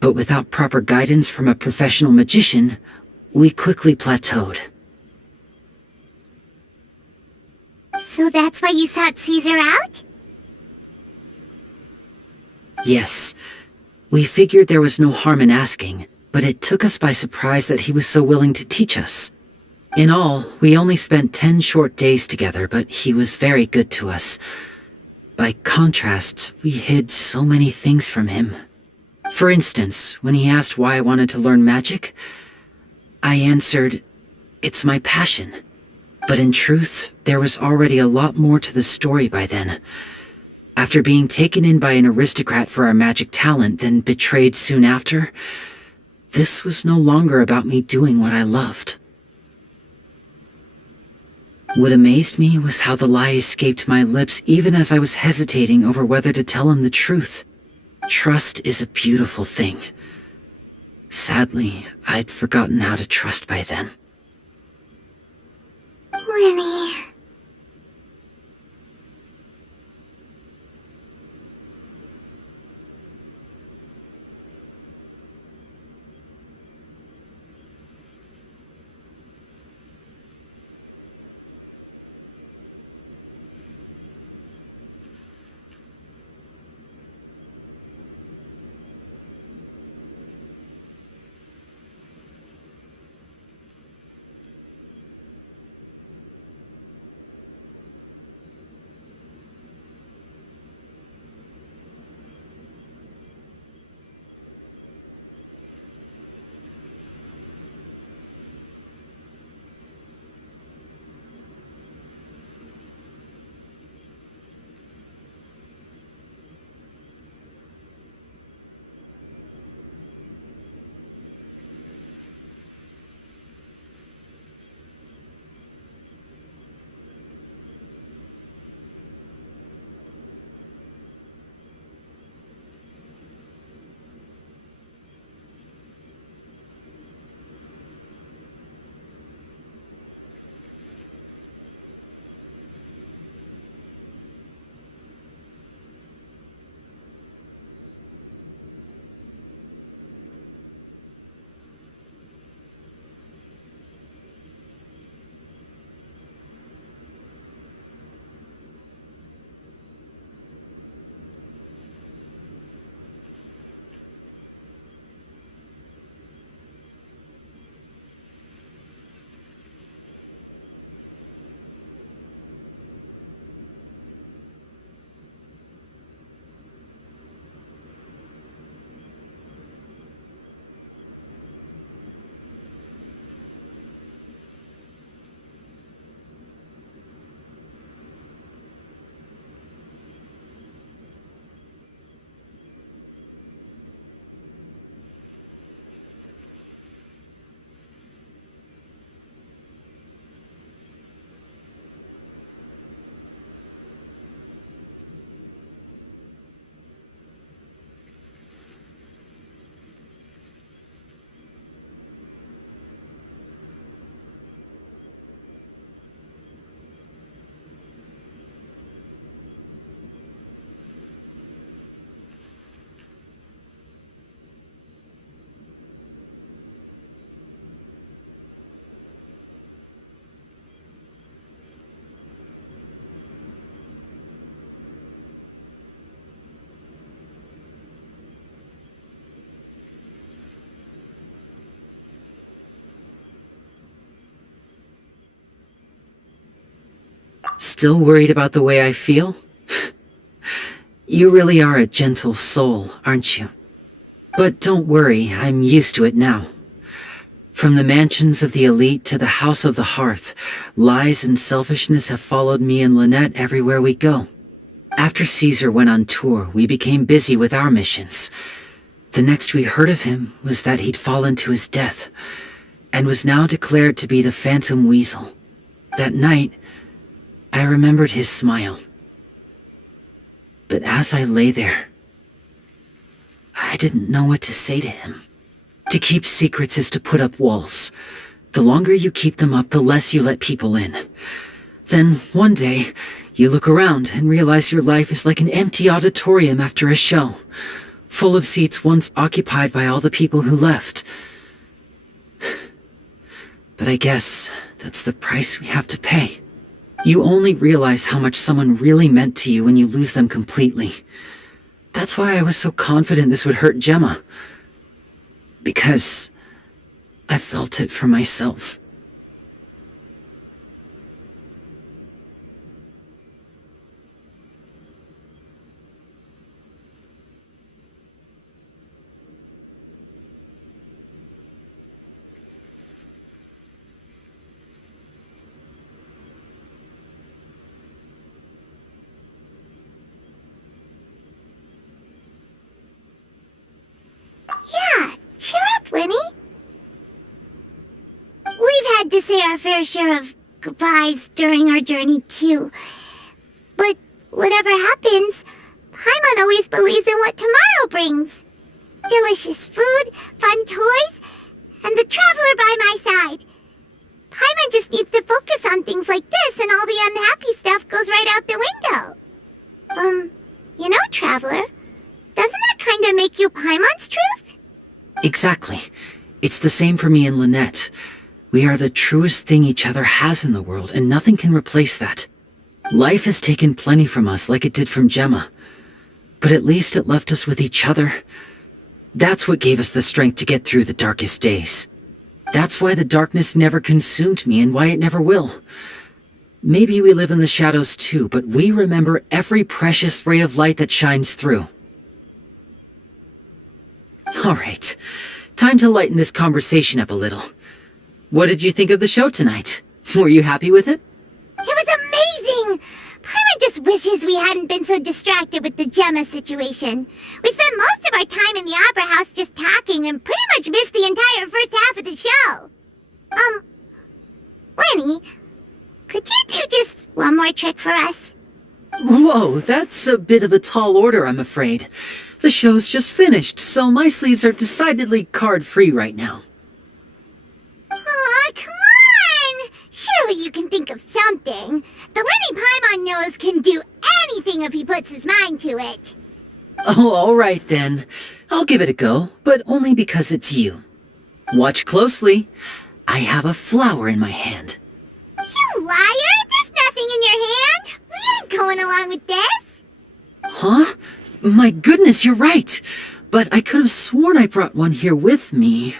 but without proper guidance from a professional magician, we quickly plateaued. So that's why you sought Caesar out? Yes, we figured there was no harm in asking, but it took us by surprise that he was so willing to teach us. In all, we only spent 10 short days together, but he was very good to us. By contrast, we hid so many things from him. For instance, when he asked why I wanted to learn magic, I answered, "It's my passion." But in truth, there was already a lot more to the story by then. After being taken in by an aristocrat for our magic talent, then betrayed soon after, this was no longer about me doing what I loved. What amazed me was how the lie escaped my lips even as I was hesitating over whether to tell him the truth. Trust is a beautiful thing. Sadly, I'd forgotten how to trust by then. Lenny. Still worried about the way I feel? You really are a gentle soul, aren't you? But don't worry, I'm used to it now. From the mansions of the elite to the house of the hearth, lies and selfishness have followed me and Lynette everywhere we go. After Caesar went on tour, we became busy with our missions. The next we heard of him was that he'd fallen to his death, and was now declared to be the Phantom Weasel. That night, I remembered his smile. But as I lay there, I didn't know what to say to him. To keep secrets is to put up walls. The longer you keep them up, the less you let people in. Then, one day, you look around and realize your life is like an empty auditorium after a show, full of seats once occupied by all the people who left. But I guess that's the price we have to pay. You only realize how much someone really meant to you when you lose them completely. That's why I was so confident this would hurt Gemma. Because I felt it for myself. Yeah, cheer up, Lenny. We've had to say our fair share of goodbyes during our journey, too. But whatever happens, Paimon always believes in what tomorrow brings. Delicious food, fun toys, and the traveler by my side. Paimon just needs to focus on things like this, and all the unhappy stuff goes right out the window. You know, Traveler, doesn't that kind of make you Paimon's truth? Exactly. It's the same for me and Lynette. We are the truest thing each other has in the world, and nothing can replace that. Life has taken plenty from us, like it did from Gemma. But at least it left us with each other. That's what gave us the strength to get through the darkest days. That's why the darkness never consumed me, and why it never will. Maybe we live in the shadows too, but we remember every precious ray of light that shines through. All right, time to lighten this conversation up a little. What did you think of the show tonight? Were you happy with it? It was amazing! Paimon just wishes we hadn't been so distracted with the Gemma situation. We spent most of our time in the Opera House just talking and pretty much missed the entire first half of the show. Lenny, could you do just one more trick for us? Whoa, that's a bit of a tall order, I'm afraid. The show's just finished, so my sleeves are decidedly card-free right now. Aw, come on! Surely you can think of something. The Lenny Paimon knows can do anything if he puts his mind to it. Oh, all right then. I'll give it a go, but only because it's you. Watch closely. I have a flower in my hand. You liar! There's nothing in your hand! We ain't going along with this! Huh? My goodness, you're right. But I could have sworn I brought one here with me.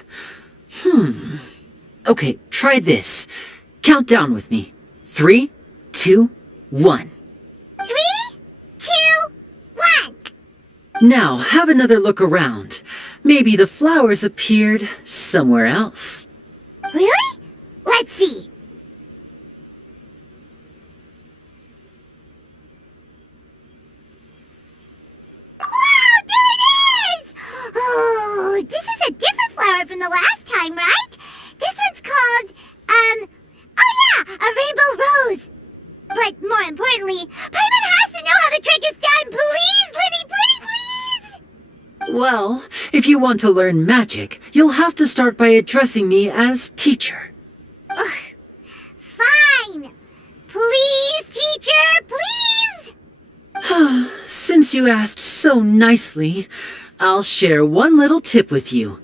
Okay, try this. Count down with me. 3, 2, 1. 3, 2, 1! Now, have another look around. Maybe the flowers appeared somewhere else. Really? Let's see. Wow, there it is! Oh, this is a different flower from the last time, right? This one's called, oh yeah, a rainbow rose. But more importantly, Paimon has to know how the trick is done. Please, Lenny, pretty please! Well, if you want to learn magic, you'll have to start by addressing me as teacher. Ugh. Fine. Please, teacher, please! Since you asked so nicely, I'll share one little tip with you.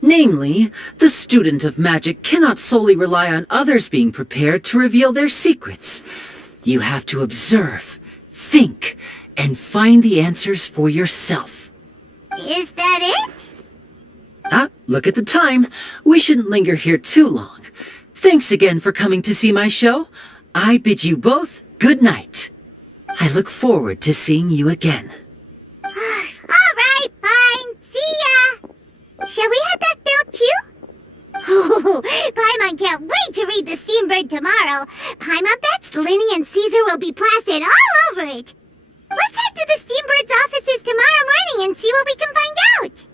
Namely, the student of magic cannot solely rely on others being prepared to reveal their secrets. You have to observe, think, and find the answers for yourself. Is that it? Look at the time. We shouldn't linger here too long. Thanks again for coming to see my show. I bid you both good night. I look forward to seeing you again. All right, fine. See ya. Shall we head back now, too? Paimon can't wait to read The Steambird tomorrow. Paimon bets Lenny and Caesar will be plastered all over it. Let's head money and see what we can find out.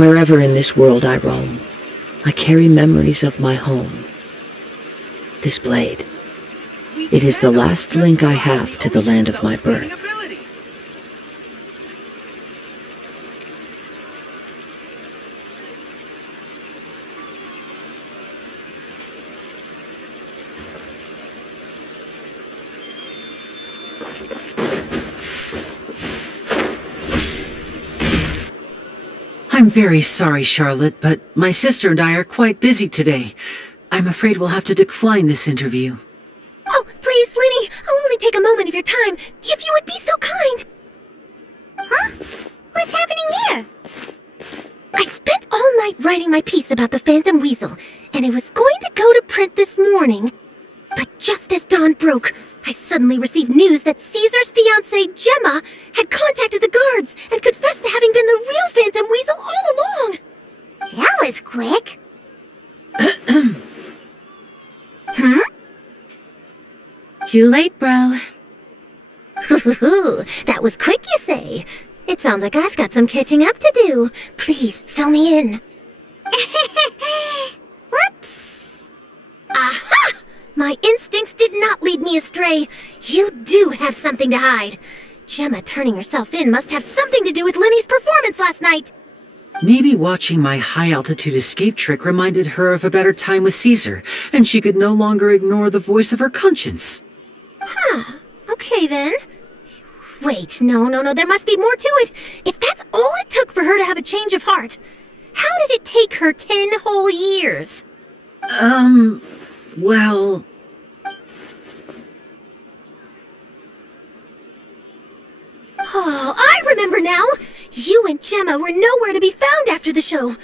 Wherever in this world I roam, I carry memories of my home. This blade, it is the last link I have to the land of my birth. I'm very sorry, Charlotte, but my sister and I are quite busy today. I'm afraid we'll have to decline this interview. Oh, please, Lenny, I'll only take a moment of your time, if you would be so kind. Huh? What's happening here? I spent all night writing my piece about the Phantom Weasel, and it was going to go to print this morning. But just as dawn broke, I suddenly received news that Caesar's fiancée, Gemma, had contacted the guards and confessed to having been the real Phantom Weasel all along. That was quick. Too late, bro. That was quick, you say? It sounds like I've got some catching up to do. Please, fill me in. Whoops. Aha! My instincts did not lead me astray. You do have something to hide. Gemma turning herself in must have something to do with Lenny's performance last night. Maybe watching my high-altitude escape trick reminded her of a better time with Caesar, and she could no longer ignore the voice of her conscience. Huh. Okay, then. Wait, no, there must be more to it. If that's all it took for her to have a change of heart, how did it take her 10 whole years? Well... Oh, I remember now! You and Gemma were nowhere to be found after the show.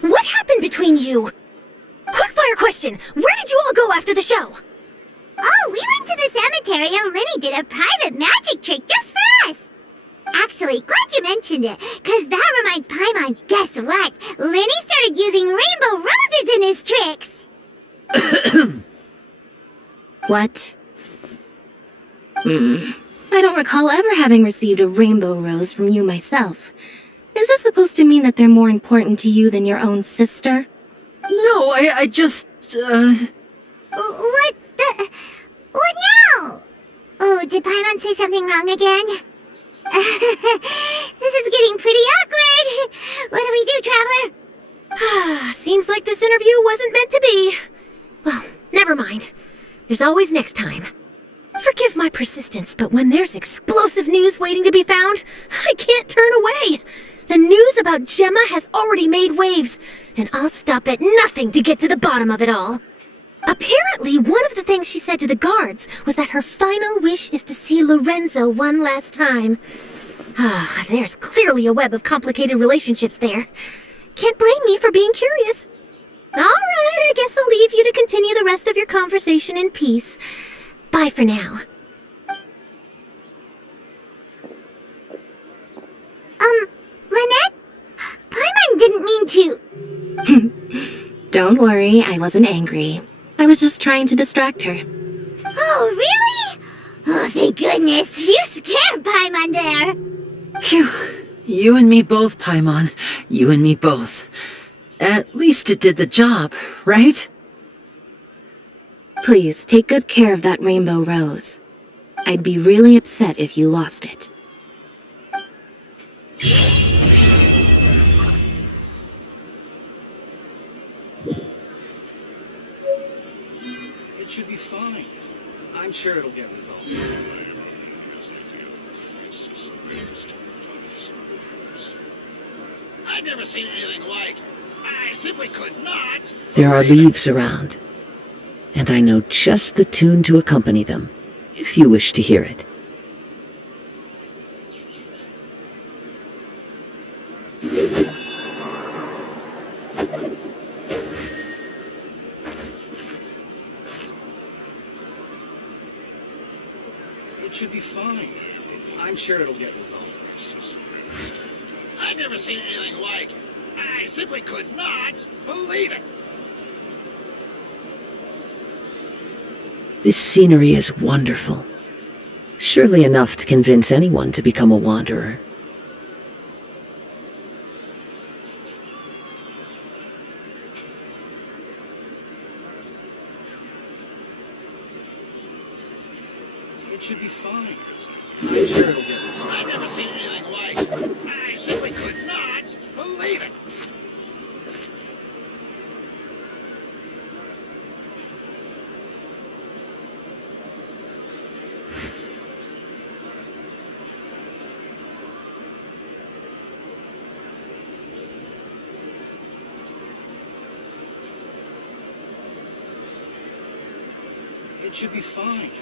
What happened between you? Quickfire question! Where did you all go after the show? Oh, we went to the cemetery and Lenny did a private magic trick just for us. Actually, glad you mentioned it, because that reminds Paimon, guess what? Lenny started using rainbow roses in his tricks. What? I don't recall ever having received a rainbow rose from you myself. Is this supposed to mean that they're more important to you than your own sister? No, I just, What the... What now? Oh, did Paimon say something wrong again? This is getting pretty awkward. What do we do, Traveler? Seems like this interview wasn't meant to be. Well, never mind. There's always next time. Forgive my persistence, but when there's explosive news waiting to be found, I can't turn away. The news about Gemma has already made waves, and I'll stop at nothing to get to the bottom of it all. Apparently, one of the things she said to the guards was that her final wish is to see Lorenzo one last time. There's clearly a web of complicated relationships there. Can't blame me for being curious. All right, I guess I'll leave you to continue the rest of your conversation in peace. Bye for now. Lynette? Paimon didn't mean to... Don't worry, I wasn't angry. I was just trying to distract her. Oh, really? Oh, thank goodness. You scared Paimon there. Phew. You and me both, Paimon. You and me both. At least it did the job, right? Please, take good care of that rainbow rose. I'd be really upset if you lost it. It should be fine. I'm sure it'll get resolved. I've never seen anything like it. I simply could not. There are leaves around, and I know just the tune to accompany them, if you wish to hear it. It should be fine. I'm sure it'll get resolved. I've never seen anything like it. I simply could not believe it. This scenery is wonderful. Surely enough to convince anyone to become a wanderer. It should be fine. I'm sure it'll get resolved. I've never seen anything like it. I simply could not believe it. It should be fine.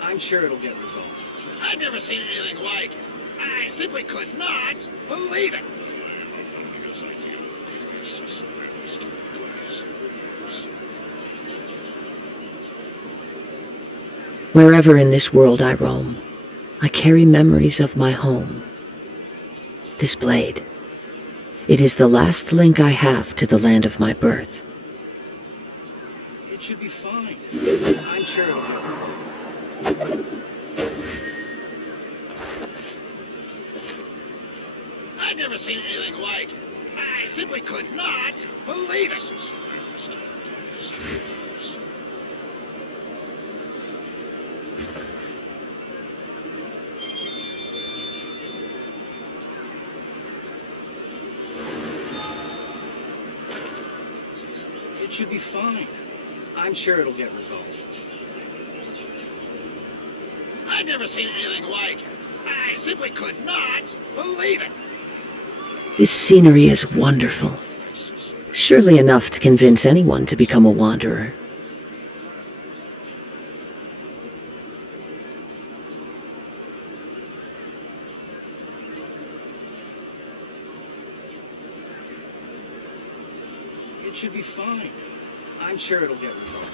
I'm sure it'll get resolved. I've never seen anything like it. I simply could not believe it. Wherever in this world I roam, I carry memories of my home. This blade. It is the last link I have to the land of my birth. It should be fine. I'm sure it'll get resolved. I've never seen anything like it. I simply could not believe it. It should be fine. I'm sure it'll get resolved. I've never seen anything like it. I simply could not believe it. This scenery is wonderful. Surely enough to convince anyone to become a wanderer. It should be fine. I'm sure it'll get resolved.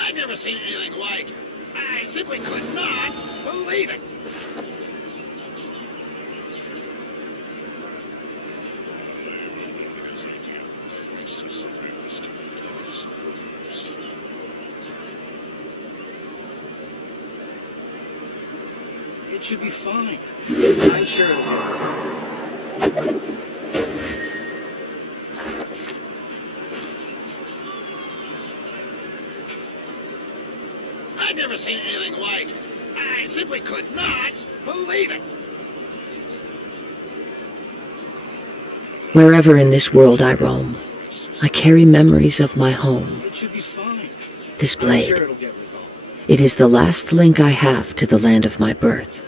I've never seen anything like it. I simply could not believe it. It should be fine. I'm sure it'll get resolved. I've never seen anything like it. I simply could not believe it. Wherever in this world I roam, I carry memories of my home. It should be fine. This I'm blade. sure it'll get resolved. It is the last link I have to the land of my birth.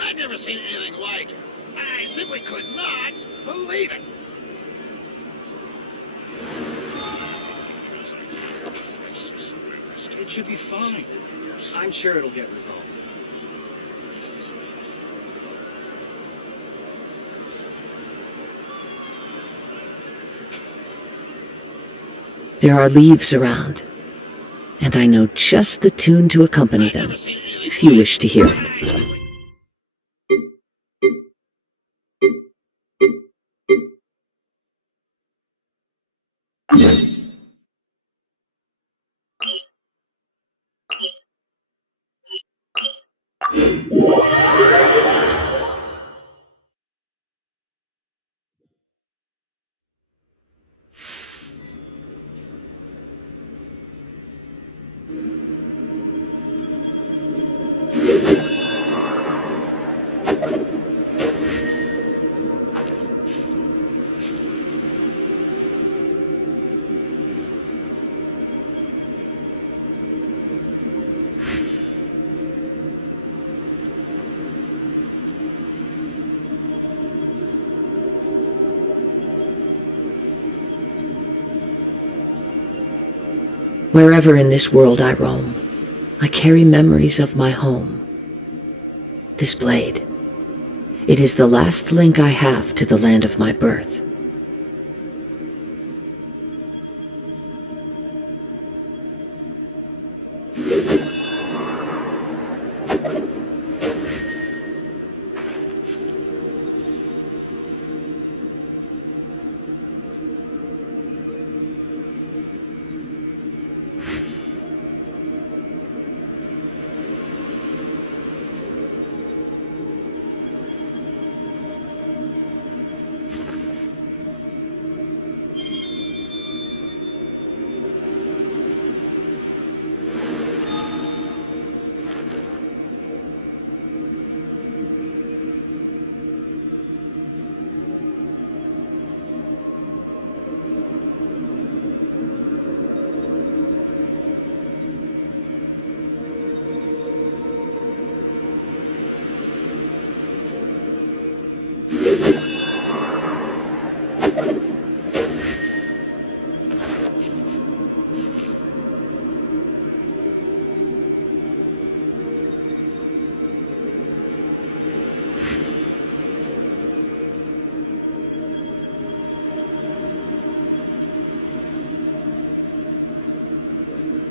I've never seen anything like it. I simply could not believe it. It should be fine. I'm sure it'll get resolved. There are leaves around, and I know just the tune to accompany them, if you wish to hear it. Wherever in this world I roam, I carry memories of my home. This blade. It is the last link I have to the land of my birth.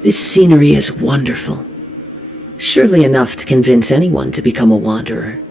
This scenery is wonderful. Surely enough to convince anyone to become a wanderer.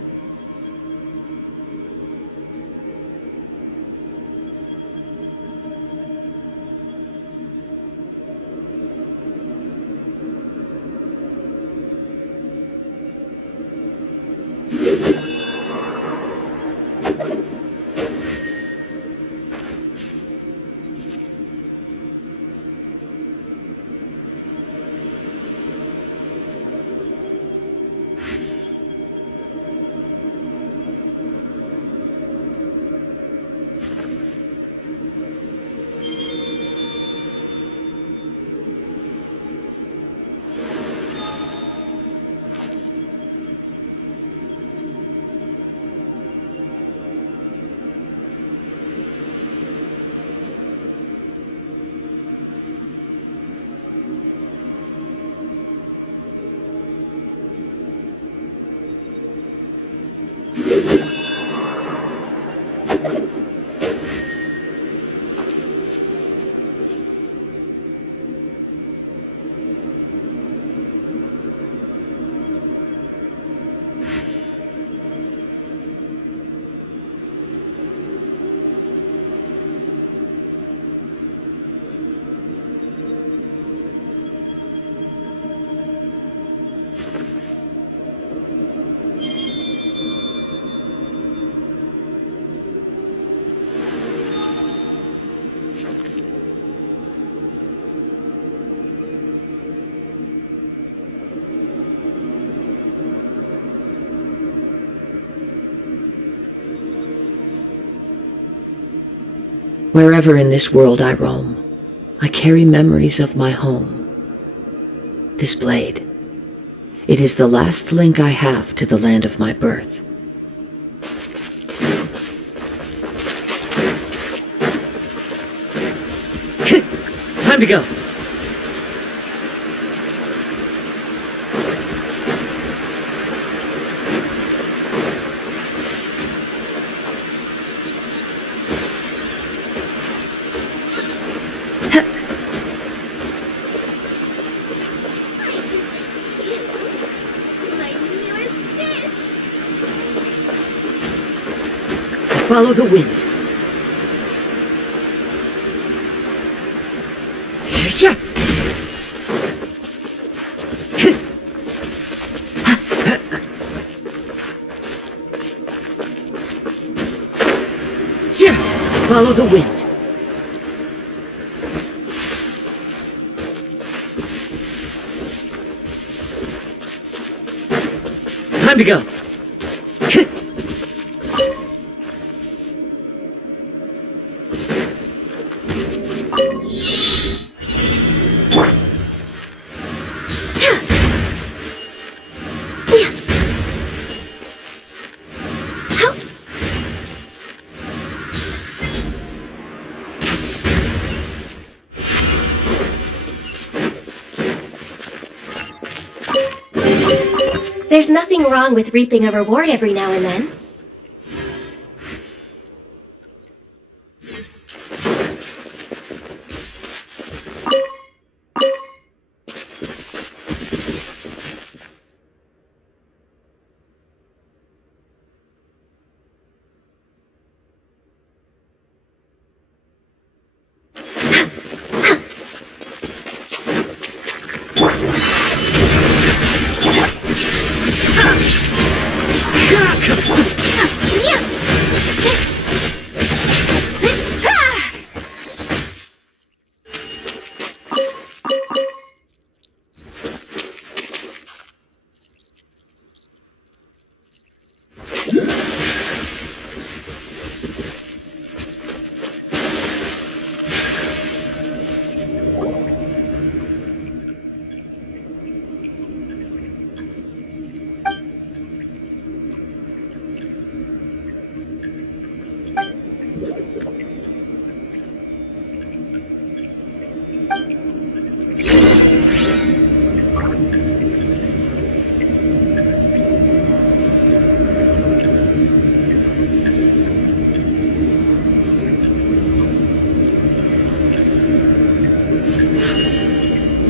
Wherever in this world I roam, I carry memories of my home. This blade, it is the last link I have to the land of my birth. Time to go. My newest dish! Follow the wind. Follow the wind. Time to go. There's nothing wrong with reaping a reward every now and then.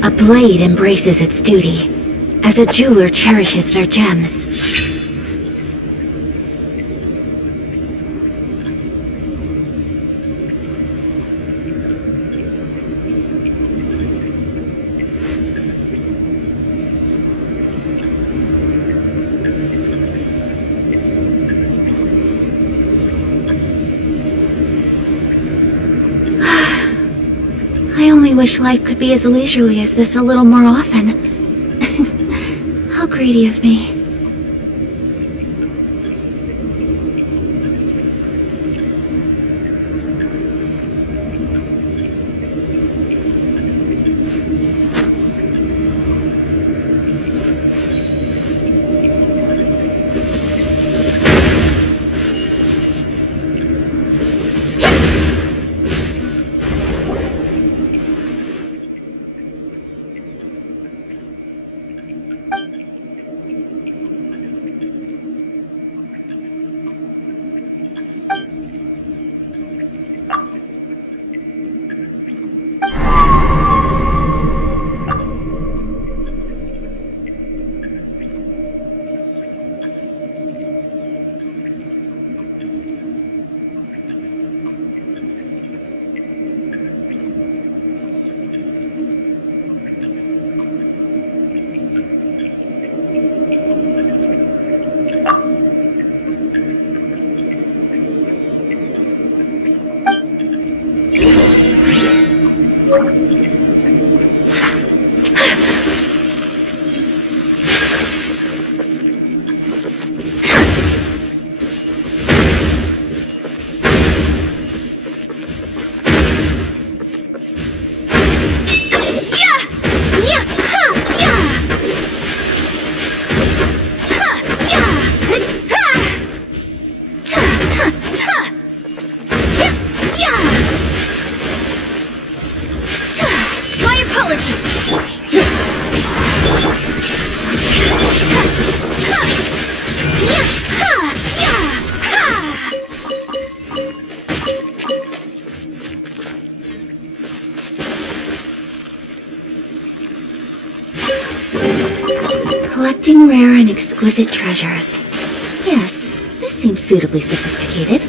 A blade embraces its duty, as a jeweler cherishes their gems. I only wish life could be as leisurely as this a little more often. How greedy of me. My apologies. Collecting rare and exquisite treasures. Yes, this seems suitably sophisticated.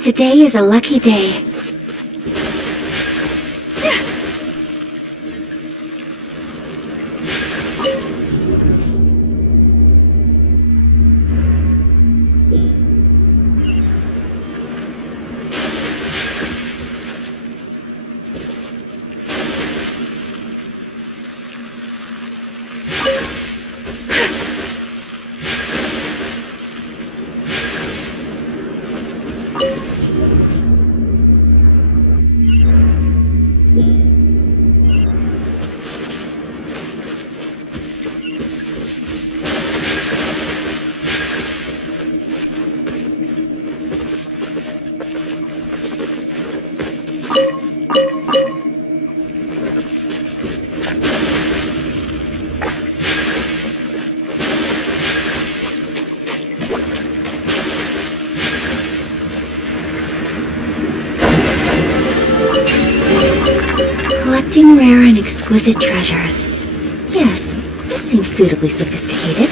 Today is a lucky day. Collecting rare and exquisite treasures. Yes, this seems suitably sophisticated.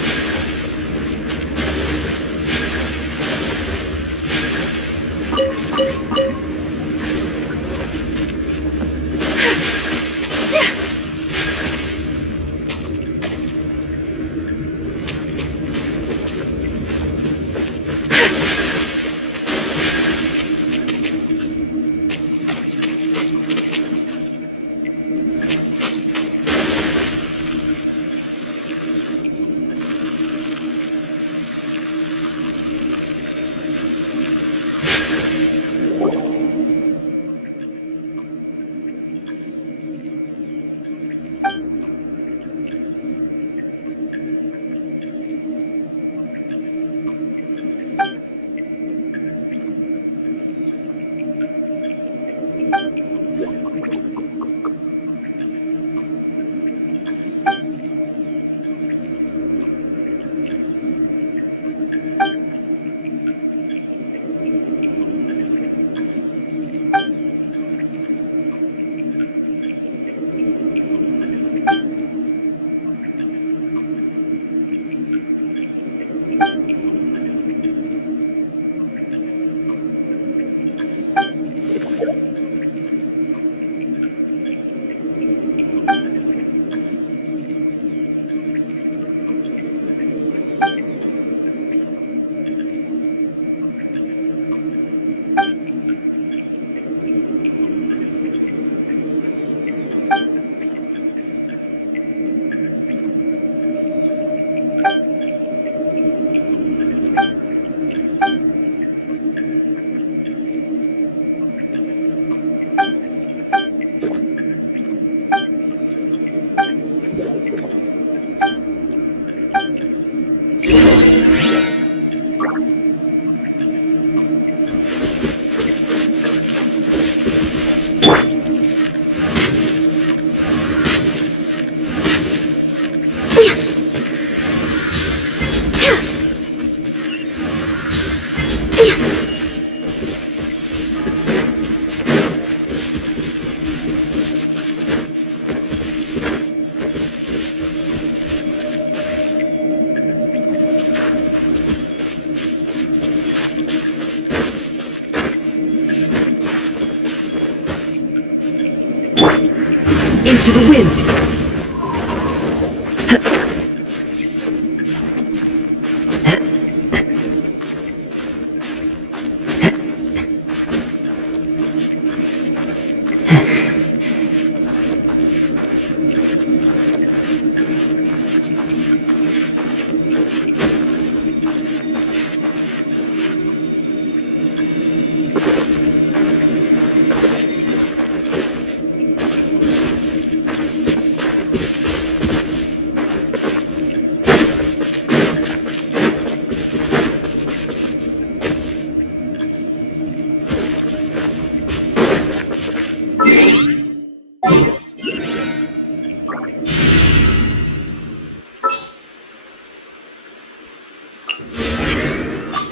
to the wind.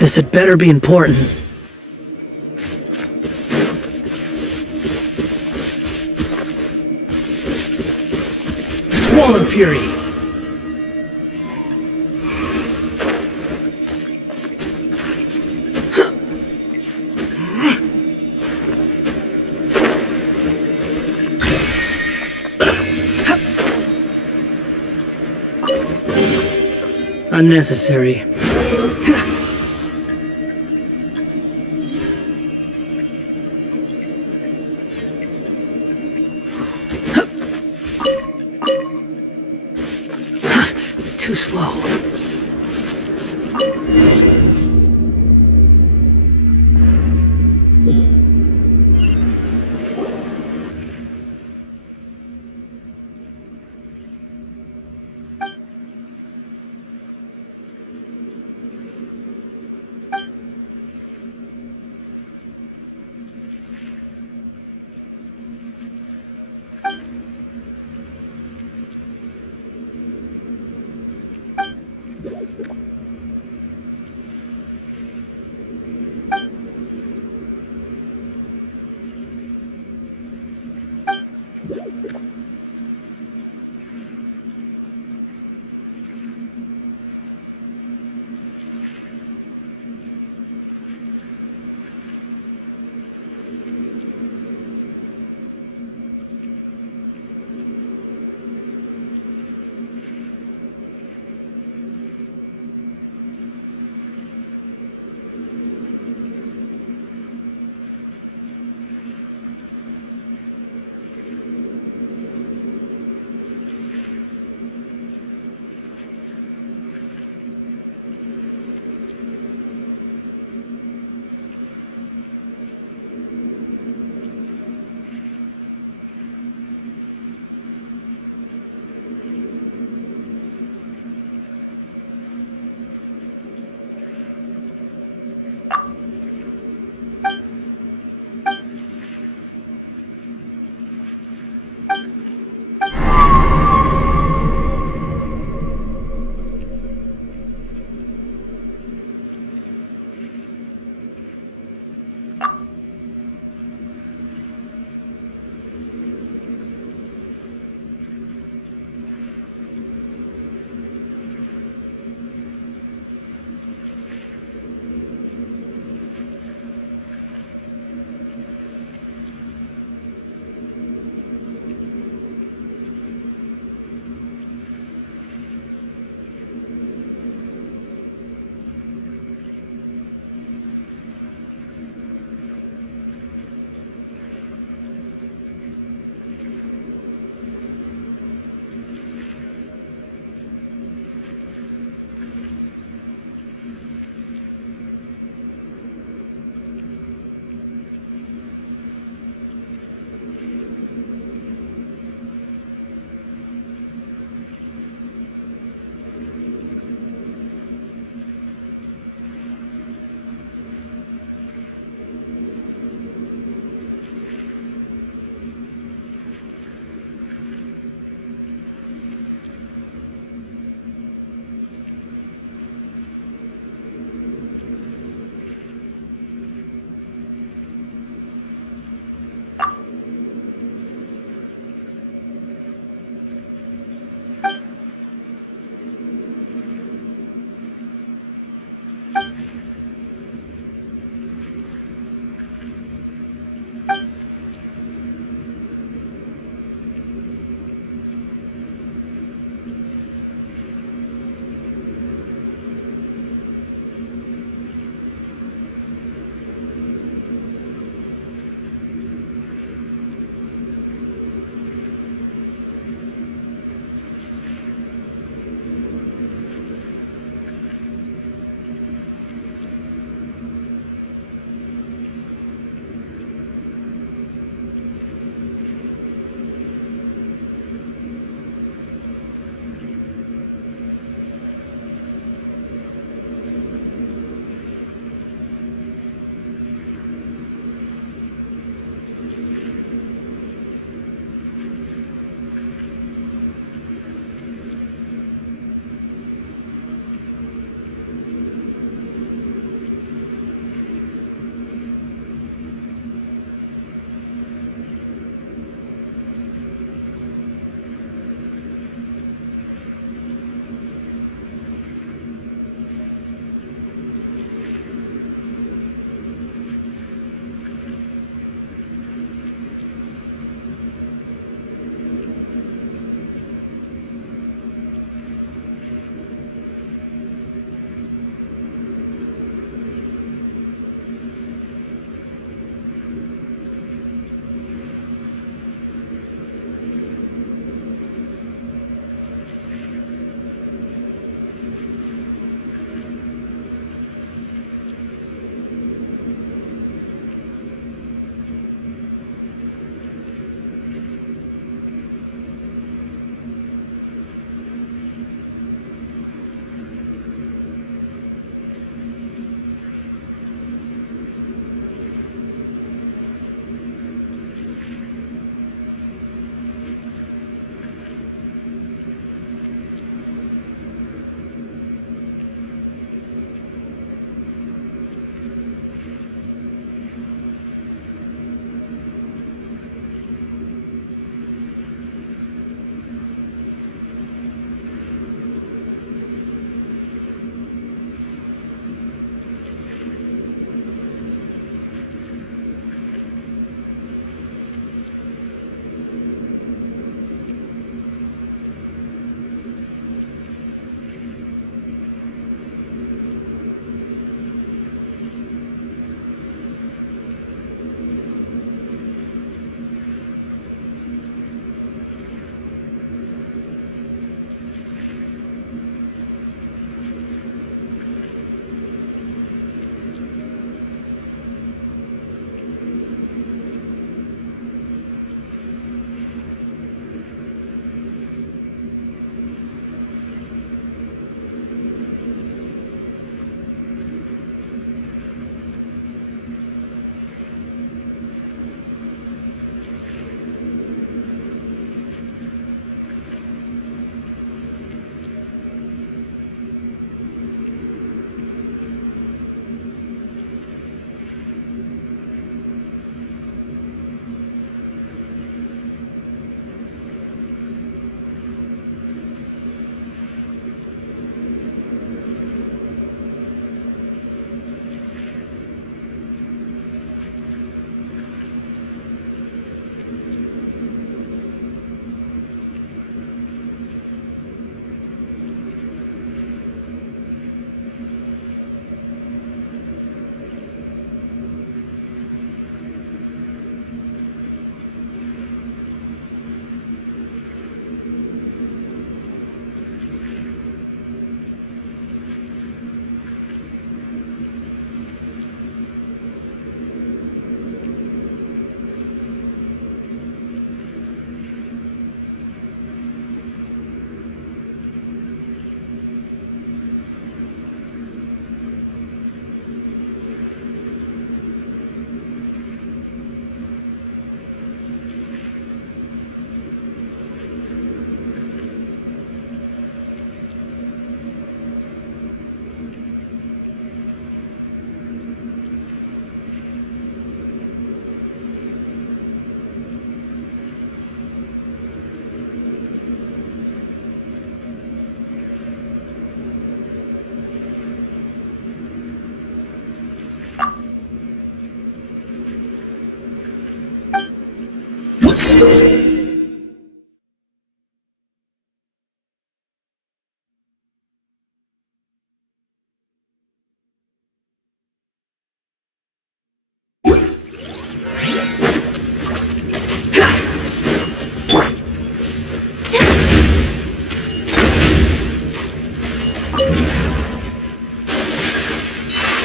This had better be important. Swollen Fury! Unnecessary. Too slow.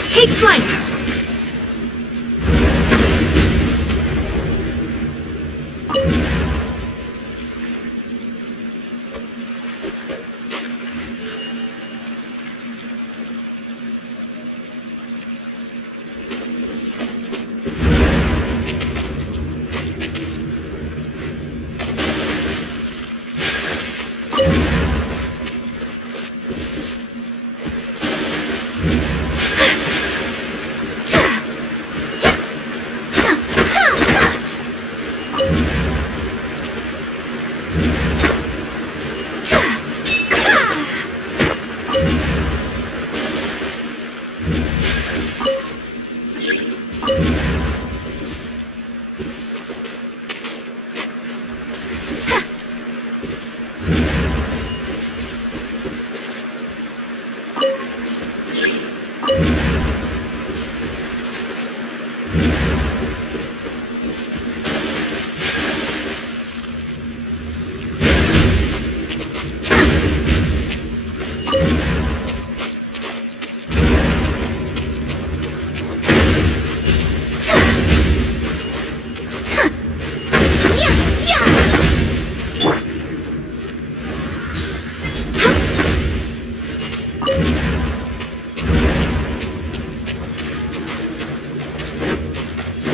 Take flight!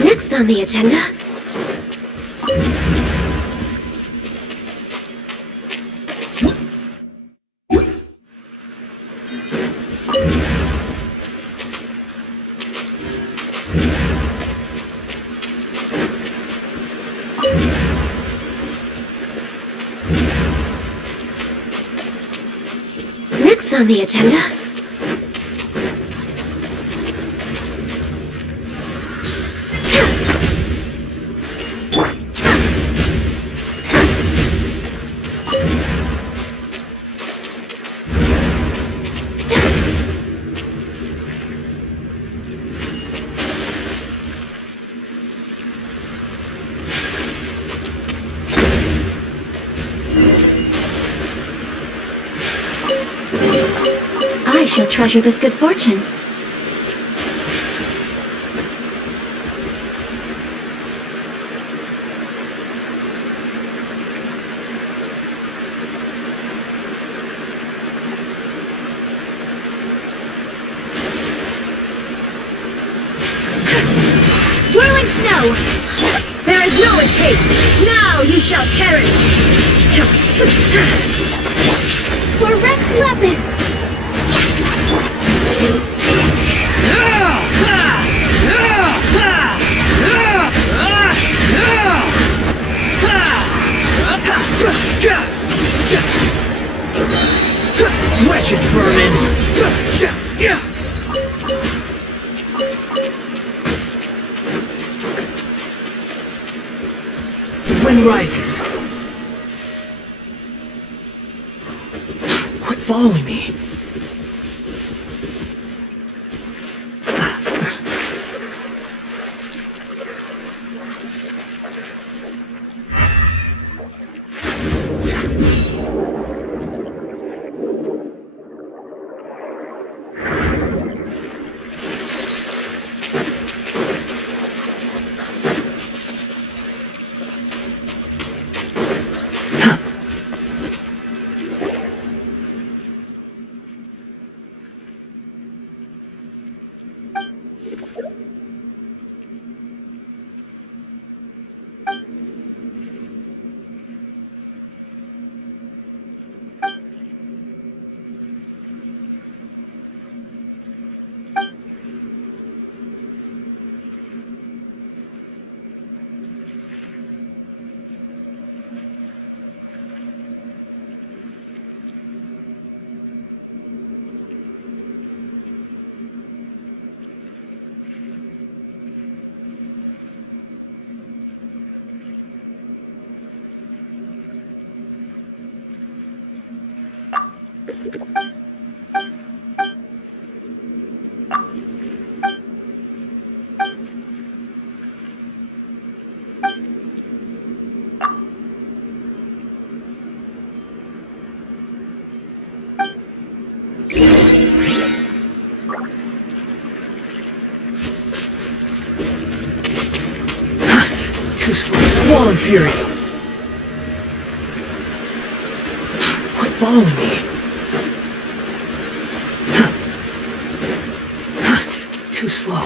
Next on the agenda... Next on the agenda... I shall treasure this good fortune. Whirling snow! There is no escape! Now you shall perish! For Rex Lapis! Wretched vermin! The wind rises. Quit following me. Too slow. Swollen fury. Quit following me. Too slow.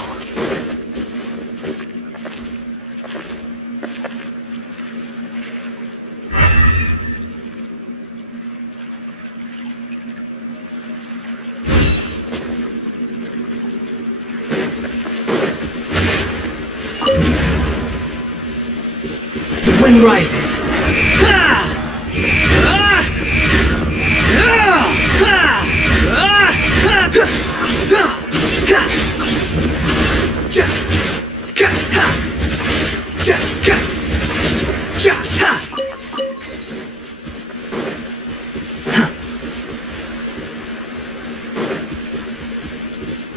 The wind rises.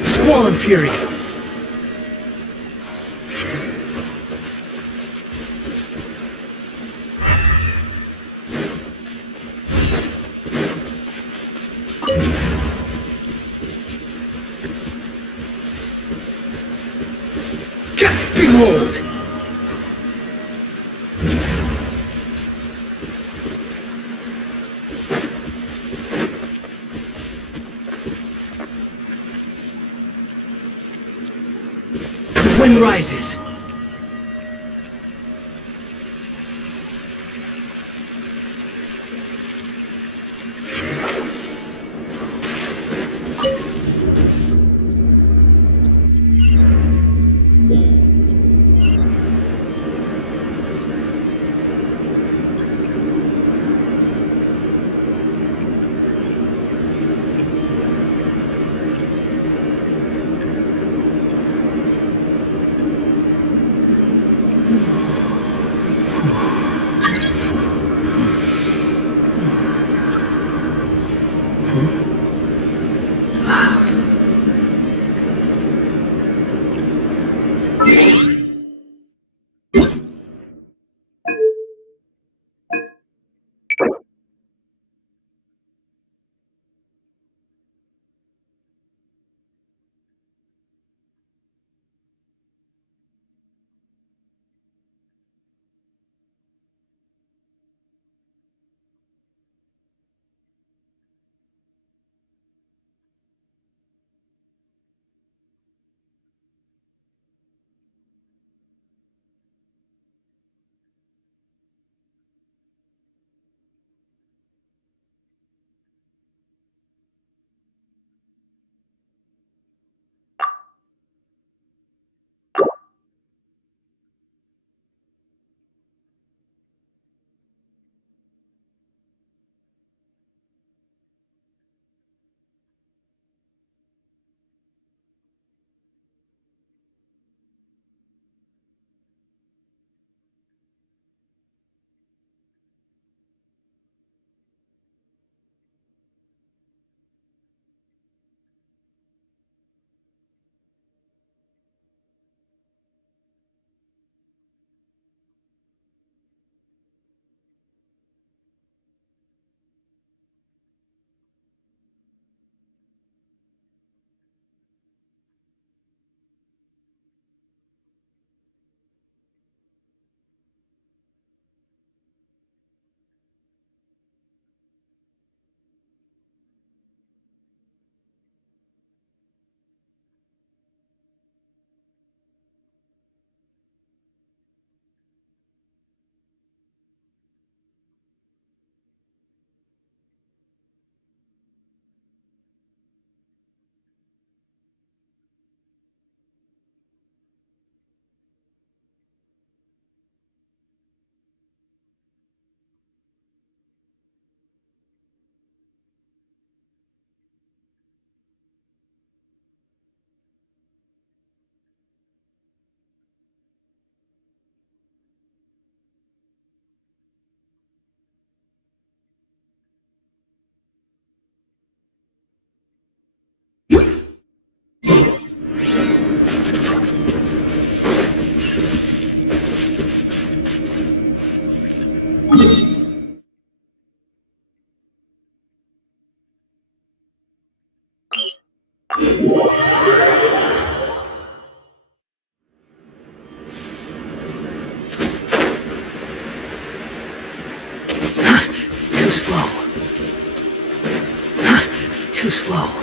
Swollen fury. Behold! The wind rises. too slow.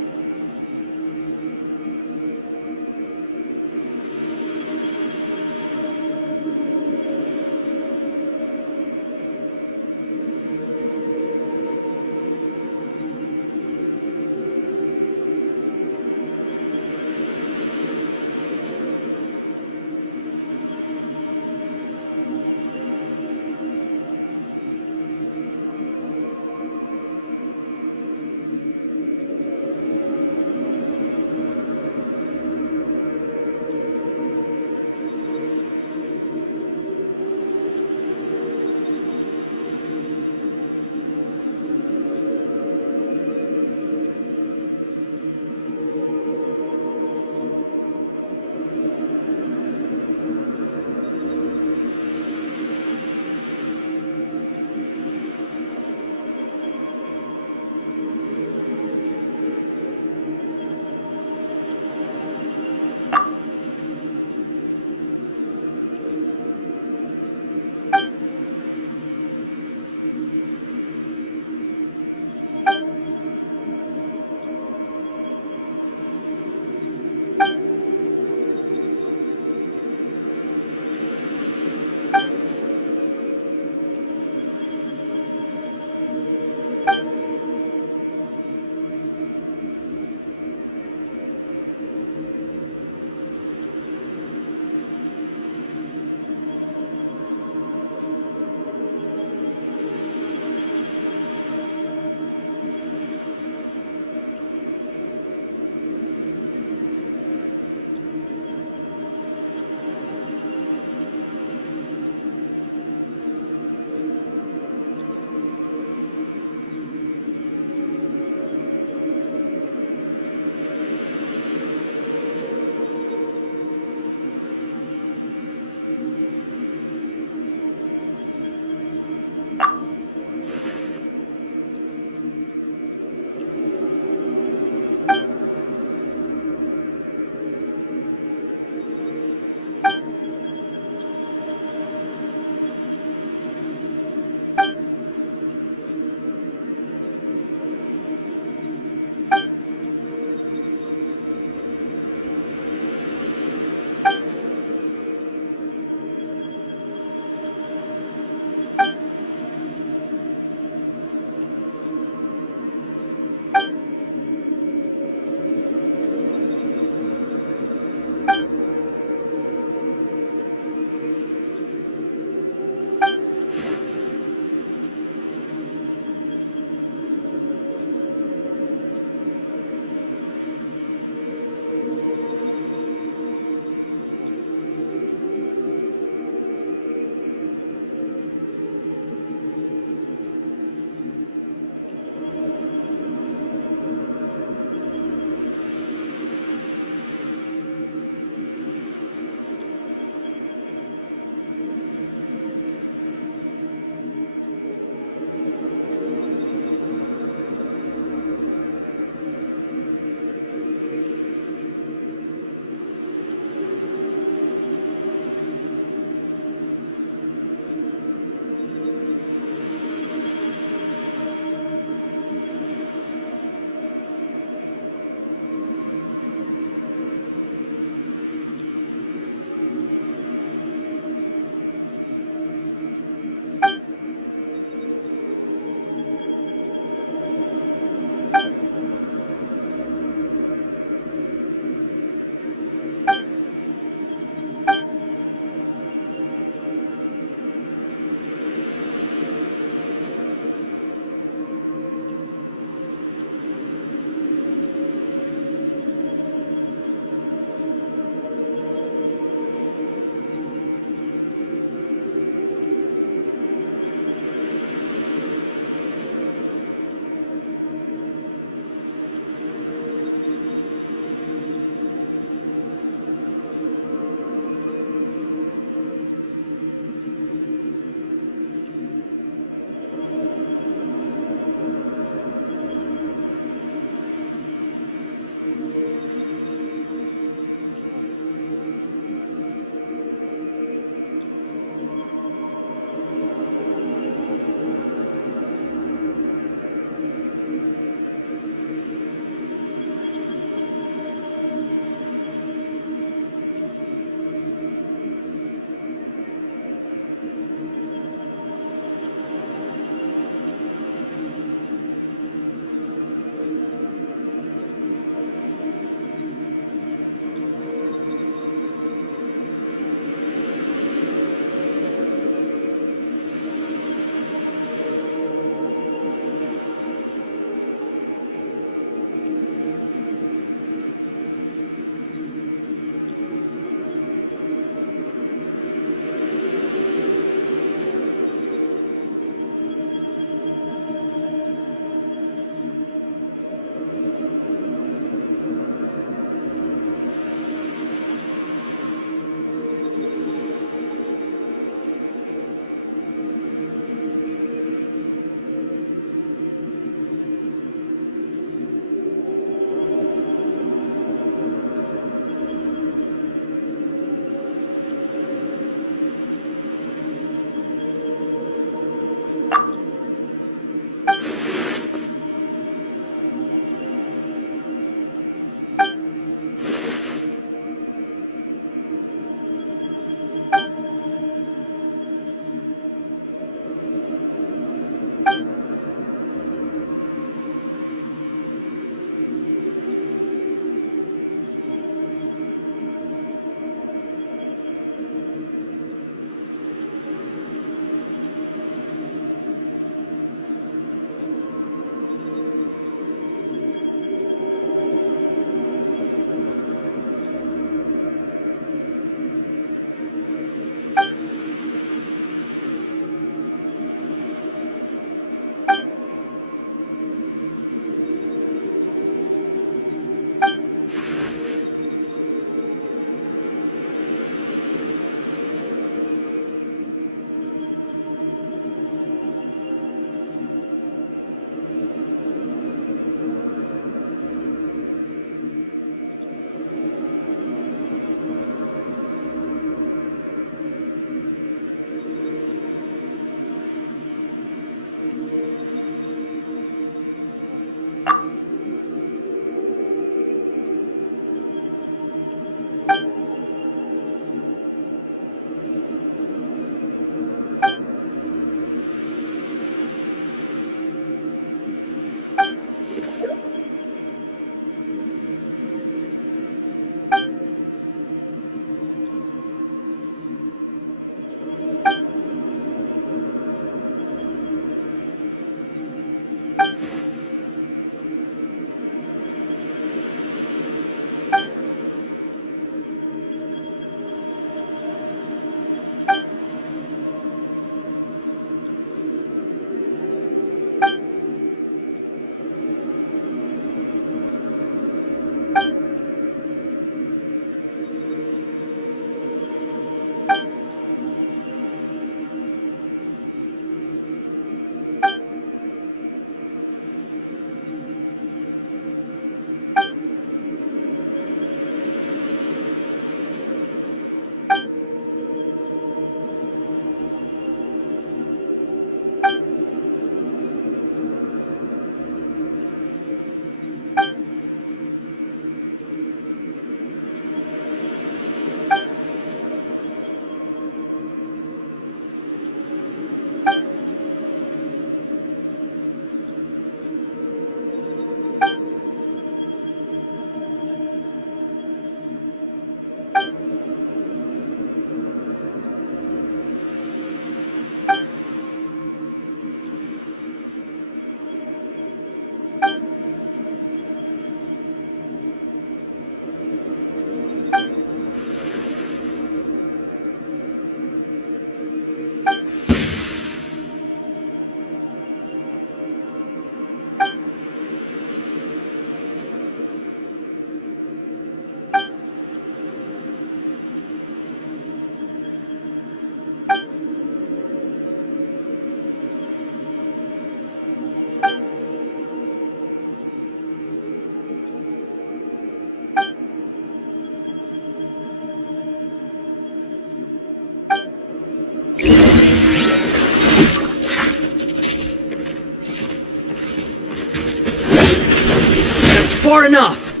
far enough!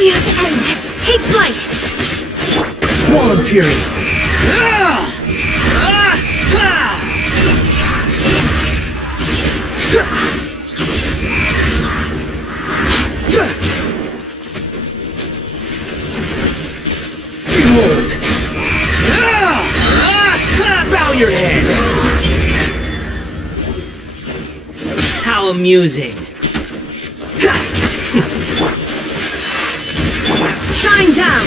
We have to end this. Take flight. Squall and Fury! Behold! Bow your head! How amusing! Shine down!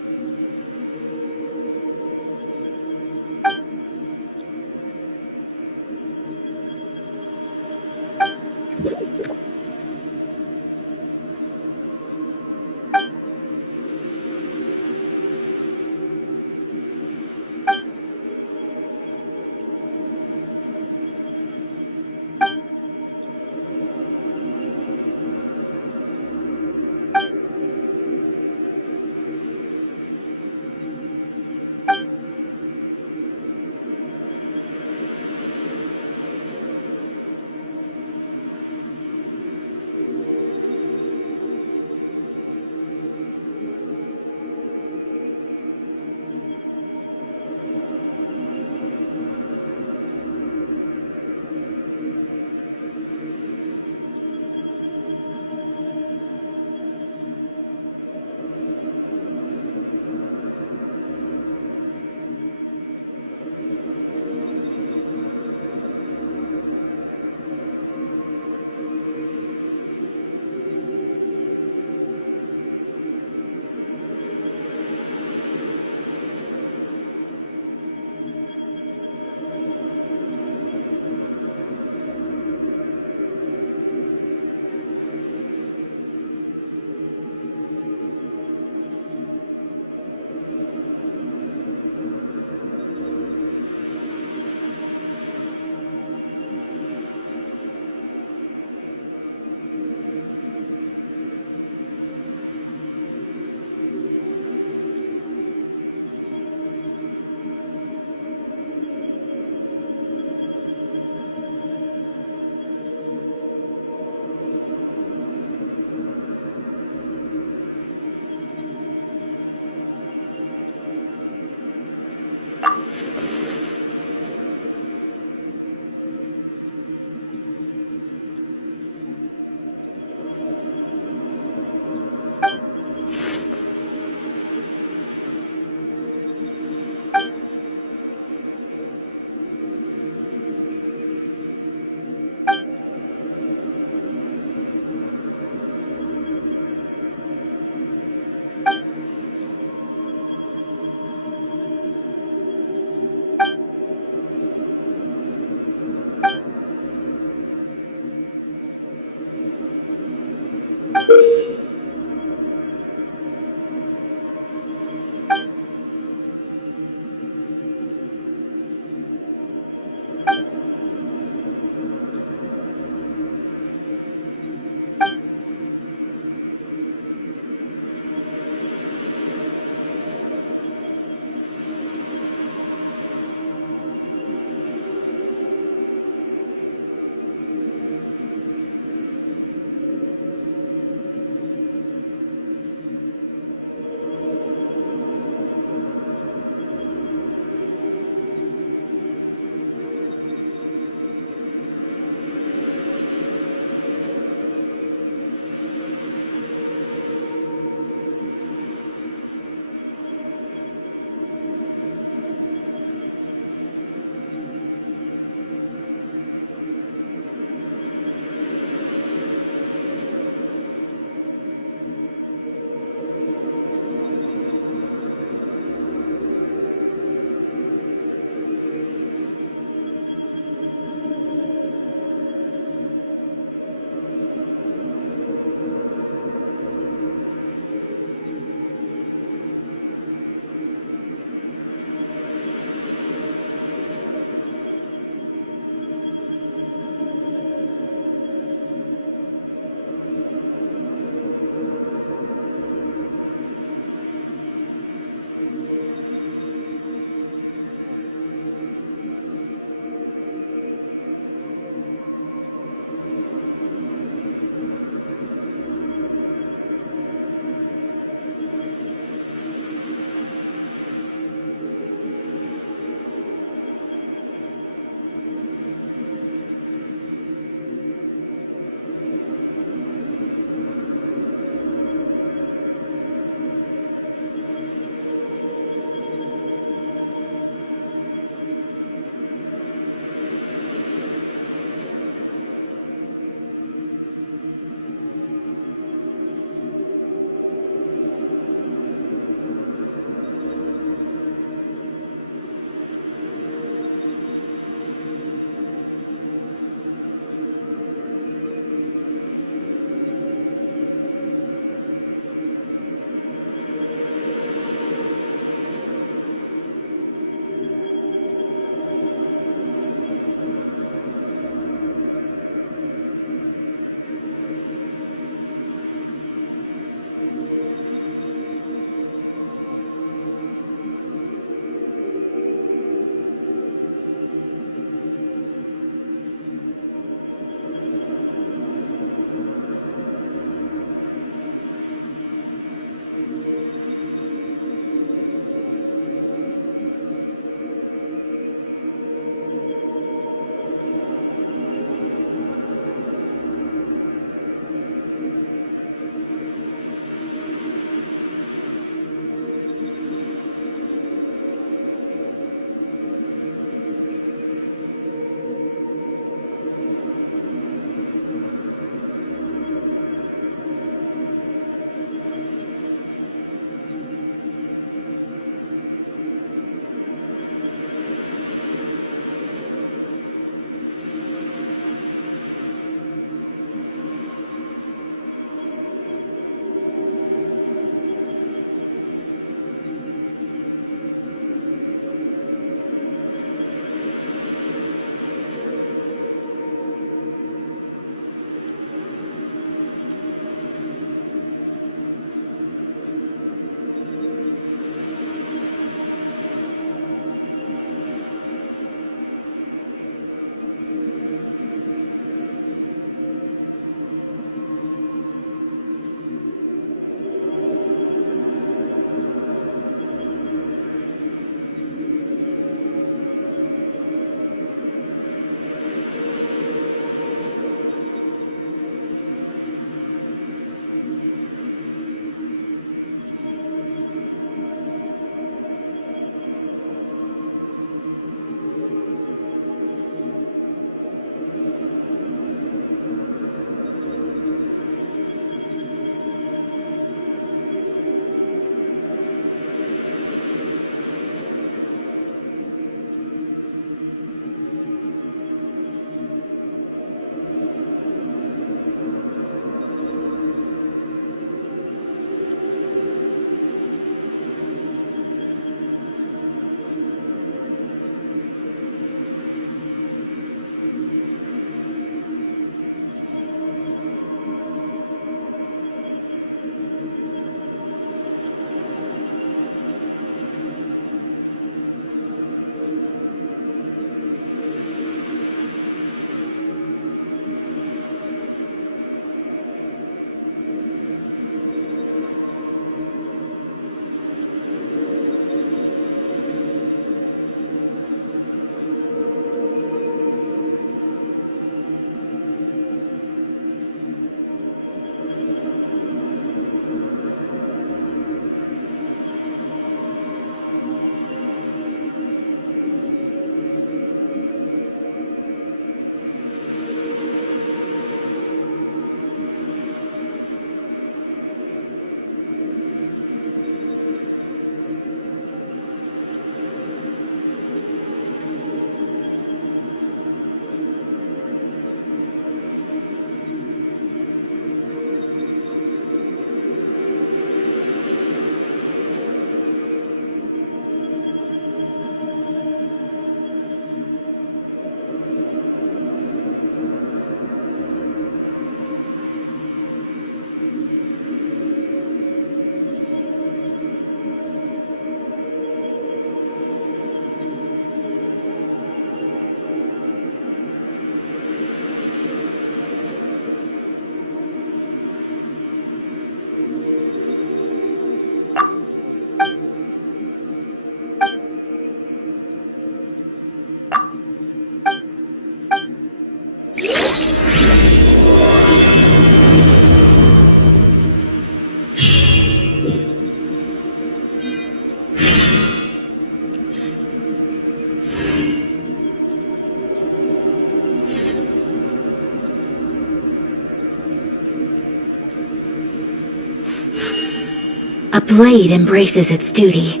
A blade embraces its duty,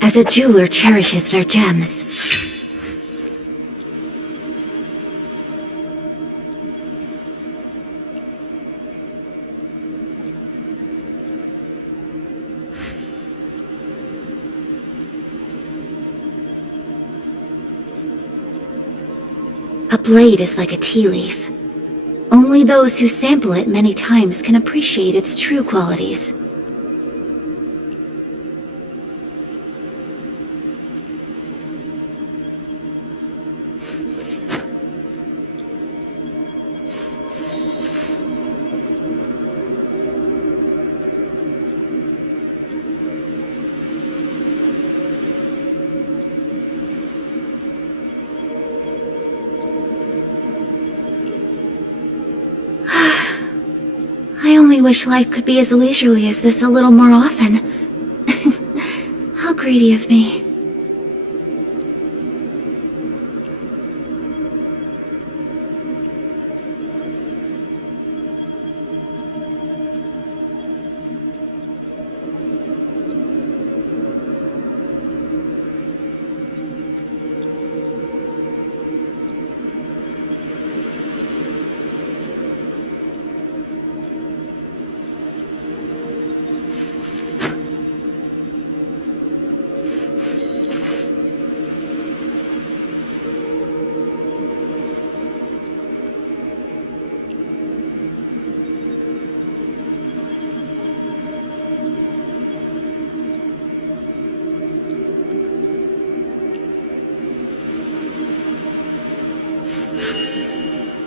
as a jeweler cherishes their gems. A blade is like a tea leaf. Only those who sample it many times can appreciate its true qualities. I only wish life could be as leisurely as this a little more often. How greedy of me.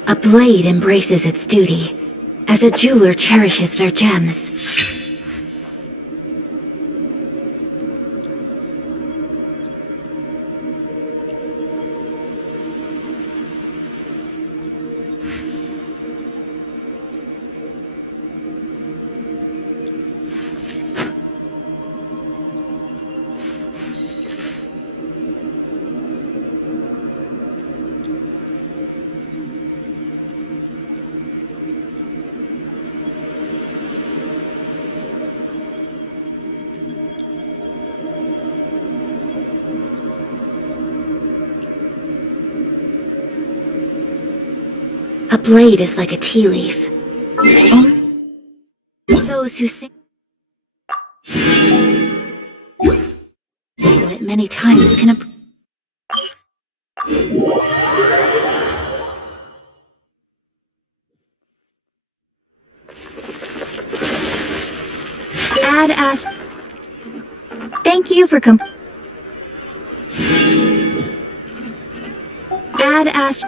A blade embraces its duty, as a jeweler cherishes their gems. A blade is like a tea leaf. Those who sample it many times can add as. Thank you for add as.